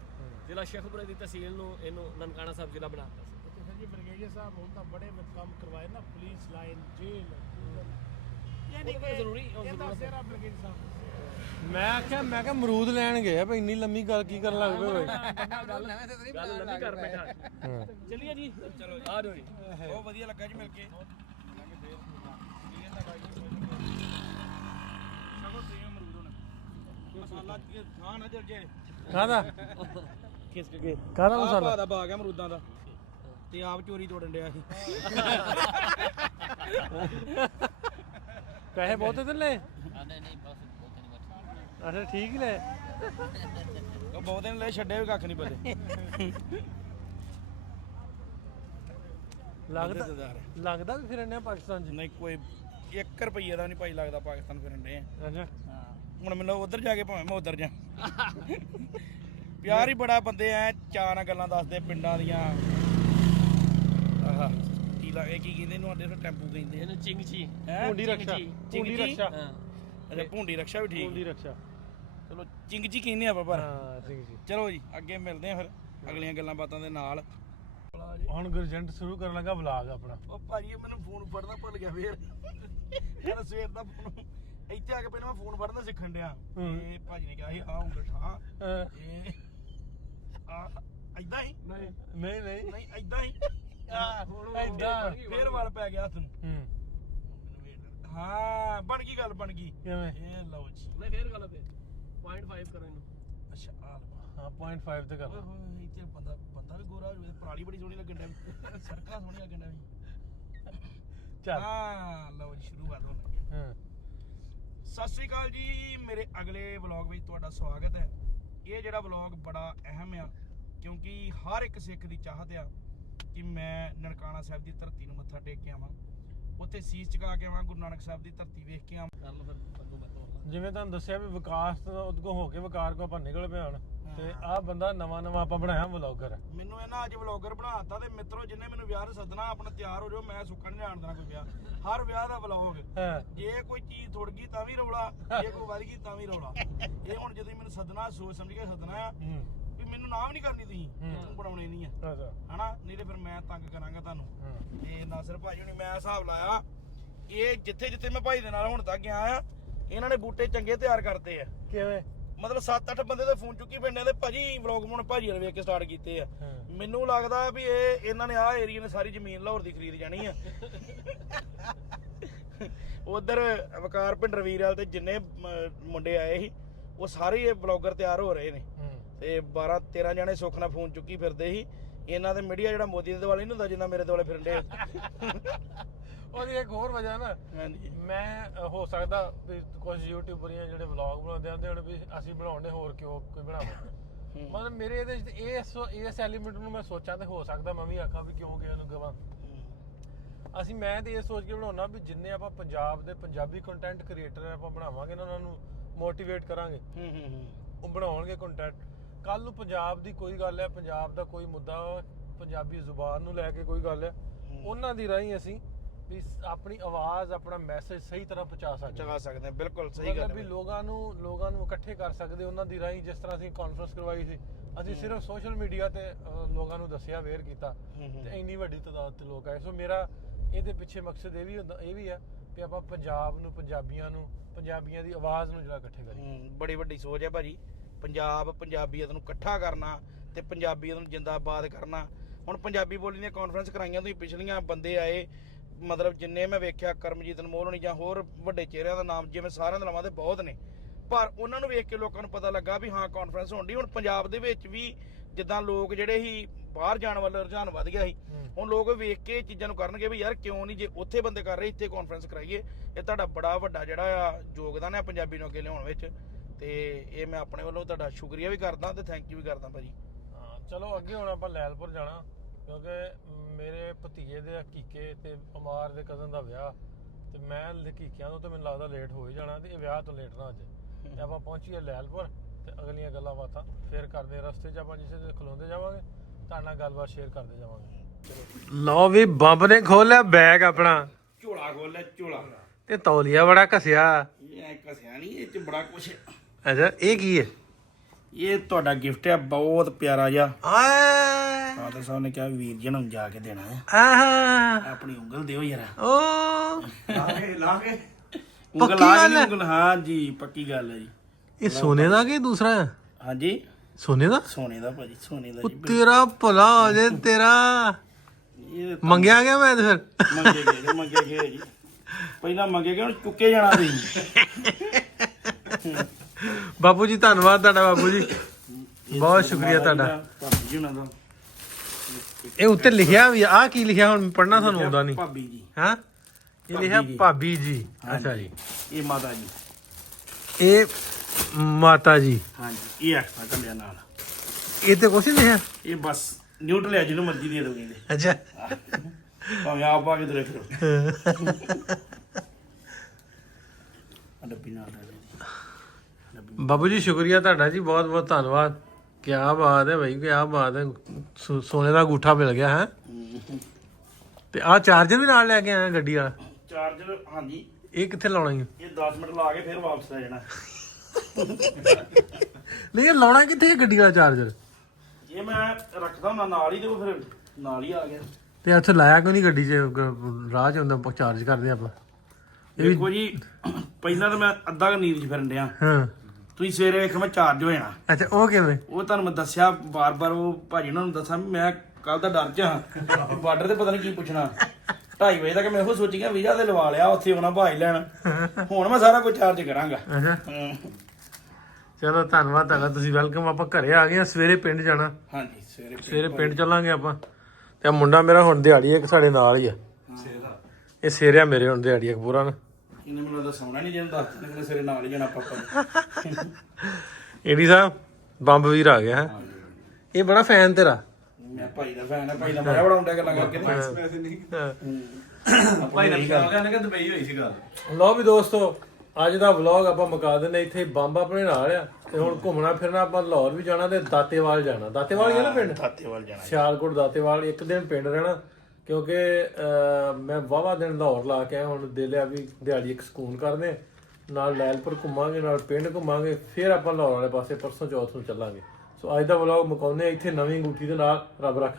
ਜ਼ਿਲ੍ਹਾ ਸ਼ੇਖੂਪੁਰੇ ਦੀ ਤਹਿਸੀਲ ਨੂੰ ਇਹਨੂੰ ਨਨਕਾਣਾ ਸਾਹਿਬ ਜ਼ਿਲ੍ਹਾ ਬਣਾ ਦਿੱਤਾ ਸੀ। ਫਿਰ ਜੀ ਬ੍ਰਿਗੇਡੀਅਰ ਸਾਹਿਬ ਹੁਣ ਤਾਂ ਬੜੇ ਕੰਮ ਕਰਵਾਏ ਨਾ, ਪੁਲਿਸ ਲਾਈਨ ਜੇਲ੍ਹ ਇਹ ਨਹੀਂ ਜ਼ਰੂਰੀ ਉਹ ਇਹ ਤਾਂ ਜ਼ਰੂਰਤ ਹੈ। ਸਿਰਾ ਬ੍ਰਿਗੇਡੀਅਰ ਸਾਹਿਬ ਮੈਂ ਕਿਹਾ ਅਮਰੂਦ ਲੈਣ ਗਏ ਆ, ਭਈ ਇੰਨੀ ਲੰਮੀ ਗੱਲ ਕੀ ਕਰਨ ਲੱਗ ਪਏ ਹੋਏ? ਗੱਲ ਲੰਮੀ ਕਰ ਬੈਠਾ। ਚਲਿਏ ਜੀ ਚਲੋ ਆ ਜਾਓ ਜੀ। ਬਹੁਤ ਵਧੀਆ ਲੱਗਾ ਜੀ ਮਿਲ ਕੇ ਮਸਾਲਾ ਖਾਂ ਨਾ ਜਲ ਜੇ ਕਾਹਦਾ ਖਿਸਕ ਕੇ ਕਾਹਦਾ ਆਹ ਮਸਾਲਾ? ਭਾ ਦਾ ਬਾਗ ਹੈ ਅਮਰੂਦਾਂ ਦਾ ਤੇ ਆਪ ਚੋਰੀ ਤੋੜਨ ਡਿਆ ਸੀ ਪੈਸੇ ਬਹੁਤੇ ਤੇ ਲੈ? ਅੱਛਾ ਠੀਕ ਹੀ ਲੈ। ਉਹ ਬਹੁਤੇ ਨੇ ਲੈ ਛੱਡੇ ਵੀ ਕੱਖ ਨਹੀਂ ਪਤੇ ਲੱਗਦਾ ਵੀ ਫਿਰਨੇ ਆ ਪਾਕਿਸਤਾਨ 'ਚ? ਨਹੀਂ ਕੋਈ 1 ਰੁਪਈਏ ਦਾ ਨਹੀਂ ਭਾਈ ਲੱਗਦਾ ਪਾਕਿਸਤਾਨ ਫਿਰਨ ਦੇ ਅੱਛਾ ਹੁਣ ਮੈਨੂੰ ਉਧਰ ਜਾ ਕੇ ਭਾਵੇਂ ਮੈਂ ਉਧਰ ਜਾ ਪਿਆਰ ਹੀ ਬੜਾ ਬੰਦੇ ਐ ਚਾਰ ਨਾਲ ਗੱਲਾਂ ਦੱਸਦੇ ਪਿੰਡਾਂ ਦੀਆਂ ਆਹ ਕੀ ਲੱਗੇ ਕੀ ਕਹਿੰਦੇ ਇਹਨੂੰ ਸਾਡੇ ਟੈਂਪੂ ਕਹਿੰਦੇ ਇਹਨੂੰ ਚਿੰਗਚੀ ਹੈਂ? ਭੁੰਡੀ ਰਕਸ਼ਾ ਭੁੰਡੀ ਰਕਸ਼ਾ ਹਾਂ ਅੱਛਾ ਭੁੰਡੀ ਰਕਸ਼ਾ ਵੀ ਠੀਕ ਭੁੰਡੀ ਰਕਸ਼ਾ ਚਲੋ ਚਿੰਗਜੀ ਕਹਿੰਦੇ ਆਪਾਂ ਪਰ ਹਾਂ ਸਿੰਘ ਜੀ। ਚਲੋ ਜੀ ਅੱਗੇ ਮਿਲਦੇ ਆ ਫਿਰ ਅਗਲੀਆਂ ਗੱਲਾਂ ਬਾਤਾਂ ਦੇ ਨਾਲ ਹੁਣ ਗੁਰਜੰਟ ਸ਼ੁਰੂ ਕਰਨ ਲੱਗਾ ਵਲੌਗ ਆਪਣਾ। ਉਹ ਭਾਜੀ ਮੈਨੂੰ ਫੋਨ ਫੜਨਾ ਭੁੱਲ ਗਿਆ ਫੇਰ ਯਾਰ ਸਵੇਰ ਦਾ ਫੋਨ ਇੱਥੇ ਆ ਕੇ ਪਹਿਲਾਂ ਮੈਂ ਫੋਨ ਫੜਨਾ ਸਿੱਖਣ ਡਿਆ ਤੇ ਭਾਜੀ ਨੇ ਕਿਹਾ ਸੀ ਆ ਉਂਗਲ ਠਾ ਇਹ ਆ ਇਦਾਂ ਹੀ ਨਹੀਂ ਨਹੀਂ ਇਦਾਂ ਹੀ ਏਦਾਂ। ਫੇਰ ਵੱਲ ਪੈ ਗਿਆ ਹੱਥ ਨੂੰ ਹੂੰ ਹਾਂ ਬਣ ਗਈ ਗੱਲ ਬਣ ਗਈ ਕਿਵੇਂ? ਇਹ ਲਓ ਜੀ ਮੈਂ ਫੇਰ ਗੱਲ ਤੇ 0.5 ਕਰੋ ਇਹਨੂੰ। ਅੱਛਾ ਆ ਲਓ ਹਾਂ 0.5 ਤੇ ਕਰ ਓਏ ਹੋਏ ਇੱਥੇ ਬੰਦਾ ਵੀ ਗੋਰਾ ਹੋ ਜਾਵੇ ਪਰਾਲੀ ਬੜੀ ਸੋਹਣੀ ਲੱਗਣ ਡਿਆ ਸੜਕਾਂ ਸੋਹਣੀਆਂ ਲੱਗਣ ਡਿਆ ਚੱਲ। ਹਾਂ ਲਓ ਜੀ ਸ਼ੁਰੂਆਤ ਹੋਣ ਲੱਗੀ ਹਾਂ ਸਤਿ ਸ੍ਰੀ ਅਕਾਲ ਜੀ ਮੇਰੇ ਅਗਲੇ ਵਲੌਗ ਵਿੱਚ ਤੁਹਾਡਾ ਸਵਾਗਤ ਹੈ। ਇਹ ਜਿਹੜਾ ਵਲੌਗ ਬੜਾ ਅਹਿਮ ਆ ਕਿਉਂਕਿ ਹਰ ਇੱਕ ਸਿੱਖ ਦੀ ਚਾਹਤ ਆ ਕਿ ਮੈਂ ਨਨਕਾਣਾ ਸਾਹਿਬ ਦੀ ਧਰਤੀ ਨੂੰ ਮੱਥਾ ਟੇਕ ਕੇ ਆਵਾਂ, ਉੱਥੇ ਸੀਸ ਝੁਕਾ ਕੇ ਆਵਾਂ, ਗੁਰੂ ਨਾਨਕ ਸਾਹਿਬ ਦੀ ਧਰਤੀ ਵੇਖ ਕੇ ਆਵਾਂ। ਕਰ ਲਓ ਫਿਰ ਪੱਗੋ ਬੱਤੋ। ਜਿਵੇਂ ਤੁਹਾਨੂੰ ਦੱਸਿਆ ਵੀ ਵਿਕਾਸ ਤੋਂ ਉਦੋਂ ਹੋ ਕੇ ਵਿਕਾਰ ਕੋ ਆਪਾਂ ਨਿਕਲ ਪਏ ਹੁਣ ਤੇ ਆਹ ਬੰਦਾ ਨਵਾਂ ਆਪਾਂ ਬਣਾਇਆ ਵਲੌਗਰ। ਮੈਨੂੰ ਇਹਨਾਂ ਅੱਜ ਵਲੌਗਰ ਬਣਾਤਾ ਤੇ ਮਿੱਤਰੋ ਜਿੰਨੇ ਮੈਨੂੰ ਵਿਆਹ ਤੇ ਸੱਦਣਾ ਆਪਣਾ ਤਿਆਰ ਹੋ ਜਾਓ, ਮੈਂ ਸੁੱਕਾ ਨਹੀਂ ਜਾਣ ਦੇਣਾ ਕੋਈ ਵਿਆਹ। ਹਰ ਵਿਆਹ ਦਾ ਵਲੌਗ ਹਾਂ ਜੇ ਕੋਈ ਚੀਜ਼ ਥੁੜ ਗਈ ਤਾਂ ਵੀ ਰੌਲਾ, ਜੇ ਕੋਈ ਵੱਧ ਗਈ ਤਾਂ ਵੀ ਰੌਲਾ। ਇਹ ਹੁਣ ਜਦੋਂ ਮੈਨੂੰ ਸੱਦਣਾ ਸੋਚ ਸਮਝ ਕੇ ਸੱਦਣਾ ਆ ਹੂੰ ਵੀ ਮੈਨੂੰ ਨਾਮ ਨਹੀਂ ਕਰਨੀ ਤੁਸੀਂ ਤੂੰ ਬਣਾਉਣੇ ਨਹੀਂ ਆ ਅੱਛਾ ਹਨਾ, ਨਹੀਂ ਤੇ ਫਿਰ ਮੈਂ ਤੰਗ ਕਰਾਂਗਾ ਤੁਹਾਨੂੰ। ਹਾਂ ਤੇ ਨਾਸਰ ਭਾਈ ਹੁਣੀ ਮੈਂ ਹਿਸਾਬ ਲਾਇਆ ਇਹ ਜਿੱਥੇ ਜਿੱਥੇ ਮੈਂ ਭਾਈ ਦੇ ਨਾਲ ਹੁਣ ਤੱਕ ਗਿਆ ਆ ਇਹਨਾਂ ਨੇ ਬੂਟੇ ਚੰਗੇ ਤਿਆਰ ਕਰਦੇ ਆ। ਕਿਵੇਂ? ਮਤਲਬ 7-8 ਬੰਦੇ ਦੇ ਫੋਨ ਚੁੱਕੀ ਪੈਂਦੇ ਤੇ ਭਾਜੀ ਵਲੌਗ ਹੁਣ ਭਾਜੀ ਵਾਲੇ ਵੇਖ ਕੇ ਸਟਾਰਟ ਕੀਤੇ ਆ। ਹਾਂ। ਮੈਨੂੰ ਲੱਗਦਾ ਵੀ ਇਹਨਾਂ ਨੇ ਆਹ ਏਰੀਆ ਨੇ ਸਾਰੀ ਜ਼ਮੀਨ ਲਾਹੌਰ ਦੀ ਖਰੀਦ ਜਾਣੀ ਆ। ਉਧਰ ਵਕਾਰ ਭਿੰਡਰਵੀਰ ਵਾਲ ਤੇ ਜਿੰਨੇ ਮੁੰਡੇ ਆਏ ਸੀ ਉਹ ਸਾਰੇ ਬਲੌਗਰ ਤਿਆਰ ਹੋ ਰਹੇ ਨੇ ਹੂੰ ਤੇ 12-13 ਜਣੇ ਸੁੱਖ ਨਾਲ ਫੋਨ ਚੁੱਕੀ ਫਿਰਦੇ ਸੀ। ਇਹਨਾਂ ਦੇ ਮੀਡੀਆ ਜਿਹੜਾ ਮੋਦੀ ਦੇ ਦੁਆਲੇ ਨਹੀਂ ਹੁੰਦਾ ਜਿੰਨਾ ਮੇਰੇ ਦੁਆਲੇ ਫਿਰਦੇ। ਉਹਦੀ ਇੱਕ ਹੋਰ ਵਜ੍ਹਾ ਨਾ ਹਾਂਜੀ ਮੈਂ ਹੋ ਸਕਦਾ ਵੀ ਕੁਝ ਯੂਟਿਊਬਰੀਆਂ ਜਿਹੜੇ ਵਲੌਗ ਬਣਾਉਂਦੇ ਆਂਦੇ ਹੁਣ ਵੀ ਅਸੀਂ ਬਣਾਉਂਦੇ ਹੋਰ ਕਿਉਂ ਕੋਈ ਬਣਾਵੇ। ਮਤਲਬ ਮੇਰੇ ਇਹਦੇ ਵਿੱਚ ਇਸ ਐਲੀਮੈਂਟ ਨੂੰ ਮੈਂ ਸੋਚਾਂ ਤੇ ਹੋ ਸਕਦਾ ਮੈਂ ਵੀ ਆਖਾਂ ਵੀ ਕਿਉਂ ਗਿਆ ਨੂੰ ਗਵਾਂ। ਮੈਂ ਤੇ ਇਹ ਸੋਚ ਕੇ ਬਣਾਉਣਾ ਵੀ ਜਿੰਨੇ ਆਪਾਂ ਪੰਜਾਬ ਦੇ ਪੰਜਾਬੀ ਕੰਟੈਂਟ ਕ੍ਰੀਏਟਰ ਆਪਾਂ ਬਣਾਵਾਂਗੇ ਨਾ ਉਹਨਾਂ ਨੂੰ ਮੋਟੀਵੇਟ ਕਰਾਂਗੇ ਉਹ ਬਣਾਉਣਗੇ ਕੰਟੈਂਟ। ਕੱਲ ਨੂੰ ਪੰਜਾਬ ਦੀ ਕੋਈ ਗੱਲ ਹੈ, ਪੰਜਾਬ ਦਾ ਕੋਈ ਮੁੱਦਾ, ਪੰਜਾਬੀ ਜ਼ੁਬਾਨ ਨੂੰ ਲੈ ਕੇ ਕੋਈ ਗੱਲ ਹੈ, ਉਹਨਾਂ ਦੀ ਰਾਹੀਂ ਅਸੀਂ ਵੀ ਆਪਣੀ ਆਵਾਜ਼ ਆਪਣਾ ਮੈਸੇਜ ਸਹੀ ਤਰ੍ਹਾਂ ਪਹੁੰਚਾ ਸਕਦੇ ਹਾਂ। ਬਿਲਕੁਲ ਸਹੀ ਗੱਲ ਹੈ ਵੀ ਲੋਕਾਂ ਨੂੰ ਇਕੱਠੇ ਕਰ ਸਕਦੇ ਉਹਨਾਂ ਦੀ ਰਾਹੀਂ। ਜਿਸ ਤਰ੍ਹਾਂ ਅਸੀਂ ਕਾਨਫਰੰਸ ਕਰਵਾਈ ਸੀ ਅਸੀਂ ਸਿਰਫ ਸੋਸ਼ਲ ਮੀਡੀਆ ਤੇ ਲੋਕਾਂ ਨੂੰ ਦੱਸਿਆ, ਅਵੇਅਰ ਕੀਤਾ ਤੇ ਇੰਨੀ ਵੱਡੀ ਤਾਦਾਦ ਤੇ ਲੋਕ ਆਏ। ਸੋ ਮੇਰਾ ਇਹਦੇ ਪਿੱਛੇ ਮਕਸਦ ਇਹ ਵੀ ਆ ਵੀ ਆਪਾਂ ਪੰਜਾਬ ਨੂੰ ਪੰਜਾਬੀਆਂ ਦੀ ਆਵਾਜ਼ ਨੂੰ ਜਿਹੜਾ ਇਕੱਠੇ ਕਰੀਏ। ਬੜੀ ਵੱਡੀ ਸੋਚ ਹੈ ਭਾਜੀ। ਪੰਜਾਬੀਅਤ ਨੂੰ ਇਕੱਠਾ ਕਰਨਾ ਤੇ ਪੰਜਾਬੀਅਤ ਨੂੰ ਜਿੰਦਾਬਾਦ ਕਰਨਾ। ਹੁਣ ਪੰਜਾਬੀ ਬੋਲੀ ਦੀਆਂ ਕਾਨਫਰੰਸ ਕਰਾਈਆਂ ਤੁਸੀਂ ਪਿਛਲੀਆਂ ਬੰਦੇ ਆਏ ਮਤਲਬ ਜਿੰਨੇ ਮੈਂ ਵੇਖਿਆ ਕਰਮਜੀਤ ਅਨਮੋਲ ਹੋਣੀ ਜਾਂ ਹੋਰ ਵੱਡੇ ਚਿਹਰਿਆਂ ਦਾ ਨਾਮ ਜਿਵੇਂ ਸਾਰਿਆਂ ਦੇ ਨਾਮਾਂ ਦੇ ਬਹੁਤ ਨੇ, ਪਰ ਉਹਨਾਂ ਨੂੰ ਵੇਖ ਕੇ ਲੋਕਾਂ ਨੂੰ ਪਤਾ ਲੱਗਾ ਵੀ ਹਾਂ ਕਾਨਫਰੰਸ ਹੋਣ ਦੀ। ਹੁਣ ਪੰਜਾਬ ਦੇ ਵਿੱਚ ਵੀ ਜਿੱਦਾਂ ਲੋਕ ਜਿਹੜੇ ਸੀ ਬਾਹਰ ਜਾਣ ਵੱਲ ਰੁਝਾਨ ਵੱਧ ਗਿਆ ਸੀ, ਹੁਣ ਲੋਕ ਵੇਖ ਕੇ ਚੀਜ਼ਾਂ ਨੂੰ ਕਰਨਗੇ ਵੀ ਯਾਰ ਕਿਉਂ ਨਹੀਂ, ਜੇ ਉੱਥੇ ਬੰਦੇ ਕਰ ਰਹੇ ਇੱਥੇ ਕਾਨਫਰੰਸ ਕਰਾਈਏ। ਇਹ ਤੁਹਾਡਾ ਬੜਾ ਵੱਡਾ ਜਿਹੜਾ ਆ ਯੋਗਦਾਨ ਹੈ ਪੰਜਾਬੀ ਨੂੰ ਅੱਗੇ ਲਿਆਉਣ ਵਿੱਚ, ਤੇ ਇਹ ਮੈਂ ਆਪਣੇ ਵੱਲੋਂ ਤੁਹਾਡਾ ਸ਼ੁਕਰੀਆ ਵੀ ਕਰਦਾ ਤੇ ਥੈਂਕ ਯੂ ਵੀ ਕਰਦਾ ਭਾਜੀ। ਹਾਂ ਚਲੋ ਅੱਗੇ ਹੁਣ ਆਪਾਂ ਲੈਲਪੁਰ ਜਾਣਾ, ਕਿਉਂਕਿ ਮੇਰੇ ਭਤੀਜੇ ਦੇ ਹਕੀਕੇ ਤੇ ਅਮਾਰ ਦੇ ਕਜ਼ਨ ਦਾ ਵਿਆਹ, ਤੇ ਮੈਂ ਹਕੀਕਿਆਂ ਤੋਂ ਤੇ ਮੈਨੂੰ ਲੱਗਦਾ ਲੇਟ ਹੋ ਹੀ ਜਾਣਾ, ਤੇ ਇਹ ਵਿਆਹ ਤੋਂ ਲੇਟ ਨਾ ਅੱਜ ਤੇ ਆਪਾਂ ਪਹੁੰਚੀਏ ਲੈਲਪੁਰ ਤੇ ਅਗਲੀਆਂ ਗੱਲਾਂ ਬਾਤਾਂ ਫੇਰ ਕਰਦੇ। ਰਸਤੇ 'ਚ ਆਪਾਂ ਜਿਸੇ ਖਲੋਂਦੇ ਜਾਵਾਂਗੇ ਤੁਹਾਡੇ ਨਾਲ ਗੱਲਬਾਤ ਸ਼ੇਅਰ ਕਰਦੇ ਜਾਵਾਂਗੇ। ਲਓ ਵੀ ਬੰਬ ਨੇ ਖੋਲਿਆ ਬੈਗ ਆਪਣਾ, ਝੋਲਾ ਖੋਲਿਆ ਝੋਲਾ, ਤੇ ਤੌਲੀਆ ਬੜਾ ਘਸਿਆ। ਇਹ ਕਸਿਆ ਨਹੀਂ, ਇਹ ਚ ਬੜਾ ਕੁਛ। ਅੱਛਾ ਇਹ ਕੀ ਹੈ? ਇਹ ਤੁਹਾਡਾ ਗਿਫਟ ਹੈ ਬਹੁਤ ਪਿਆਰਾ ਜਿਹਾ। ਆਹ ਫਾਦਰ ਸਾਹਿਬ ਨੇ ਕਿਹਾ ਵੀਰ ਜੀ ਨੂੰ ਜਾ ਕੇ ਦੇਣਾ ਹੈ, ਆਹ ਆਪਣੀ ਉਂਗਲ ਦਿਓ ਯਾਰ। ਓ ਲਾ ਕੇ ਪੱਕੀ ਉਂਗਲ ਗੱਲ ਹੈ? ਉਂਗਲ, ਹਾਂ ਜੀ ਪੱਕੀ ਗੱਲ ਹੈ ਜੀ। ਇਹ ਸੋਨੇ ਦਾ ਕਿ ਦੂਸਰਾ ਹੈ? ਹਾਂਜੀ ਸੋਨੇ ਦਾ? ਸੋਨੇ ਦਾ ਭਾਜੀ, ਸੋਨੇ ਦਾ ਉਹ ਜੀ। ਤੇਰਾ ਭਲਾ ਹੋ ਜੇ ਤੇਰਾ। ਇਹ ਮੰਗਿਆ ਗਿਆ ਮੈਂ ਤੇ ਫਿਰ ਮੰਗੇ ਗਏ ਜੀ, ਪਹਿਲਾਂ ਮੰਗੇ ਗਏ ਹੁਣ ਚੁੱਕੇ ਜਾਣਾ ਤੁਸੀਂ। ਬਾਪੂ ਜੀ ਧੰਨਵਾਦ ਤੁਹਾਡਾ, ਬਾਪੂ ਜੀ ਬਹੁਤ ਸ਼ੁਕਰੀਆ ਤੁਹਾਡਾ। ਭਾਬੀ ਜੀ ਉਹਨਾਂ ਦਾ, ਇਹ ਉੱਤੇ ਲਿਖਿਆ ਵੀ ਆ ਕੀ ਲਿਖਿਆ ਹੁਣ ਪੜਨਾ ਸਾਨੂੰ ਆਉਂਦਾ ਨਹੀਂ। ਭਾਬੀ ਜੀ, ਹਾਂ ਇਹ ਲਿਖਿਆ ਭਾਬੀ ਜੀ। ਭਾਬੀ ਜੀ। ਅੱਛਾ ਜੀ, ਇਹ ਮਾਤਾ ਜੀ, ਇਹ ਮਾਤਾ ਜੀ। ਹਾਂਜੀ ਇਹ ਐਕਸਟਰਾ ਕੱਲਿਆ ਨਾਲ, ਇਹ ਤੇ ਕੁਛ ਨਹੀਂ ਲਿਖਿਆ। ਇਹ ਬਸ ਨਿਊਟਰਲ ਹੈ, ਜਿਹਨੂੰ ਮਰਜ਼ੀ ਦੇ ਦੋਗੇ ਇਹਦੇ, ਅੱਛਾ ਭਾਵੇਂ ਆਪ ਪਾ ਕੇ ਤੁਰੇ ਫਿਰੋ। ਡੱਬੀ ਨਾਲ ਲੈ ਲੈ ਜੀ। ਬਾਬੂ ਜੀ ਸ਼ੁਕਰੀਆ ਤੁਹਾਡਾ ਜੀ, ਬਹੁਤ ਬਹੁਤ ਧੰਨਵਾਦ। ਕਿਆ ਬਾਤ ਹੈ ਭਾਈ, ਕਿਆ ਬਾਤ ਹੈ। ਸੋਨੇ ਦਾ ਅੰਗੂਠਾ ਮਿਲ ਗਿਆ ਹੈ। ਤੇ ਆਹ ਚਾਰਜਰ ਵੀ ਨਾਲ ਲੈ ਕੇ ਆਇਆ ਗੱਡੀ ਵਾਲਾ। ਚਾਰਜਰ ਹਾਂਜੀ, ਇਹ ਕਿੱਥੇ ਲਾਉਣਾ ਹੈ? ਇਹ 10 ਮਿੰਟ ਲਾ ਕੇ ਫਿਰ ਵਾਪਸ ਆ ਜਾਣਾ। ਨਹੀਂ ਇਹ ਲਾਉਣਾ ਕਿੱਥੇ ਹੈ ਗੱਡੀ ਵਾਲਾ ਚਾਰਜਰ? ਇਹ ਮੈਂ ਰੱਖਦਾ ਹੁੰਦਾ ਨਾਲ ਹੀ, ਤੇ ਉਹ ਫਿਰ ਨਾਲ ਹੀ ਆ ਗਿਆ। ਤੇ ਇੱਥੇ ਲਾਇਆ ਕਿਉਂ ਨਹੀਂ ਗੱਡੀ 'ਚ? ਰਾਹ 'ਚ ਹੁੰਦਾ ਚਾਰਜ ਕਰਦੇ ਆਪਾਂ। ਦੇਖੋ ਜੀ, ਪਹਿਲਾਂ ਤਾਂ ਮੈਂ ਅੱਧਾ ਕੁ ਨੀਂਦ 'ਚ ਫਿਰਨ ਡਿਆ, ਹਾਂ ਤੁਸੀਂ ਸਵੇਰੇ ਵੇਖੋ ਮੈਂ ਚਾਰਜ ਹੋ ਜਾਣਾ। ਅੱਛਾ ਉਹ ਕਿਵੇਂ? ਉਹ ਤੁਹਾਨੂੰ ਮੈਂ ਦੱਸਿਆ ਬਾਰ-ਬਾਰ, ਉਹ ਭਾਜੀ ਉਹਨਾਂ ਨੂੰ ਦੱਸਾਂ ਵੀ ਮੈਂ ਕੱਲ ਦਾ ਡਰ 'ਚ ਹਾਂ, ਬਾਰਡਰ ਤੇ ਪਤਾ ਨਹੀਂ ਕੀ ਪੁੱਛਣਾ। 2:30 ਵਜੇ ਤੱਕ ਮੈਂ ਇਹੋ ਸੋਚੀ ਗਿਆ ਵੀਜ਼ਾ ਤੇ ਲਵਾ ਲਿਆ, ਉੱਥੇ ਆਉਣਾ ਭਾਈ ਲੈਣ। ਹੁਣ ਮੈਂ ਸਾਰਾ ਕੁਝ ਚਾਰਜ ਕਰਾਂਗਾ। ਅੱਛਾ ਚਲੋ ਧੰਨਵਾਦ ਤੁਹਾਡਾ, ਤੁਸੀਂ ਵੈਲਕਮ। ਆਪਾਂ ਘਰੇ ਆ ਗਏ ਆ, ਸਵੇਰੇ ਪਿੰਡ ਜਾਣਾ। ਹਾਂਜੀ ਸਵੇਰੇ ਪਿੰਡ ਚੱਲਾਂਗੇ ਆਪਾਂ। ਤੇ ਆ ਮੁੰਡਾ ਮੇਰਾ ਹੁਣ ਦਿਹਾੜੀ ਇੱਕ ਸਾਡੇ ਨਾਲ ਹੀ ਆ, ਇਹ ਸੇਰਿਆ ਮੇਰੇ ਹੁਣ ਦਿਹਾੜੀ ਇੱਕ ਪੂਰਾ ਨਾ। ਇਹਨੇ ਮੈਨੂੰ ਲੱਗਦਾ ਸੌਣਾ ਨਹੀਂ, ਜਿਹਨੂੰ ਦੱਸ ਦਿੰਦੇ ਕਿ ਸਵੇਰੇ ਨਾਲ ਹੀ ਜਾਣਾ ਪਾਪਾ। ਏਡੀ ਸਾਹਿਬ ਬੰਬ ਵੀਰ ਆ ਗਿਆ ਹੈ। ਇਹ ਬੜਾ ਫੈਨ ਤੇਰਾ। ਮੈਂ ਭਾਈ ਦਾ ਫੈਨ ਆ, ਭਾਈ ਦਾ ਮਜ਼ਾ ਬੜਾ ਆਉਂਦਾ ਗੱਲਾਂ ਕਰਕੇ। ਭਾਈ ਦਾ ਖਿਆਲ ਕਰਨਾ ਕਿ ਦੁਬਈ ਹੋਈ ਸੀ ਗੱਲ। ਲਓ ਵੀ ਦੋਸਤੋ, ਅੱਜ ਦਾ ਵਲੌਗ ਆਪਾਂ ਮੁਕਾ ਦਿੰਦੇ ਇੱਥੇ। ਬੰਬ ਆਪਣੇ ਨਾਲ ਆ, ਤੇ ਹੁਣ ਘੁੰਮਣਾ ਫਿਰਨਾ ਆਪਾਂ ਲਾਹੌਰ ਵੀ ਜਾਣਾ ਤੇ ਦਾਤੇਵਾਲ ਜਾਣਾ। ਦਾਤੇਵਾਲ ਹੀ ਆ ਨਾ ਪਿੰਡ? ਦਾਤੇਵਾਲ ਜਾਣਾ, ਸਿਆਲਕੋਟ ਦਾਤੇਵਾਲ। ਇੱਕ ਦਿਨ ਪਿੰਡ ਰਹਿਣਾ, ਕਿਉਂਕਿ ਮੈਂ ਵਾਹਵਾ ਦਿਨ ਲਾਹੌਰ ਲਾ ਕੇ ਆਇਆ। ਹੁਣ ਦਿਲ ਆ ਵੀ ਦਿਹਾੜੀ ਇੱਕ ਸਕੂਨ ਕਰਦੇ, ਨਾਲ ਲੈਲਪੁਰ ਘੁੰਮਾਂਗੇ, ਨਾਲ ਪਿੰਡ ਘੁੰਮਾਂਗੇ, ਫਿਰ ਆਪਾਂ ਲਾਹੌਰ ਵਾਲੇ ਪਾਸੇ ਪਰਸੋਂ ਚੌਥ ਨੂੰ ਚੱਲਾਂਗੇ। ਸੋ ਅੱਜ ਦਾ ਵਲੌਗ ਮੁਕਾਉਂਦੇ ਇੱਥੇ ਨਵੀਂ ਅੰਗੂਠੀ ਦੇ ਨਾਲ। ਰੱਬ ਰੱਖ।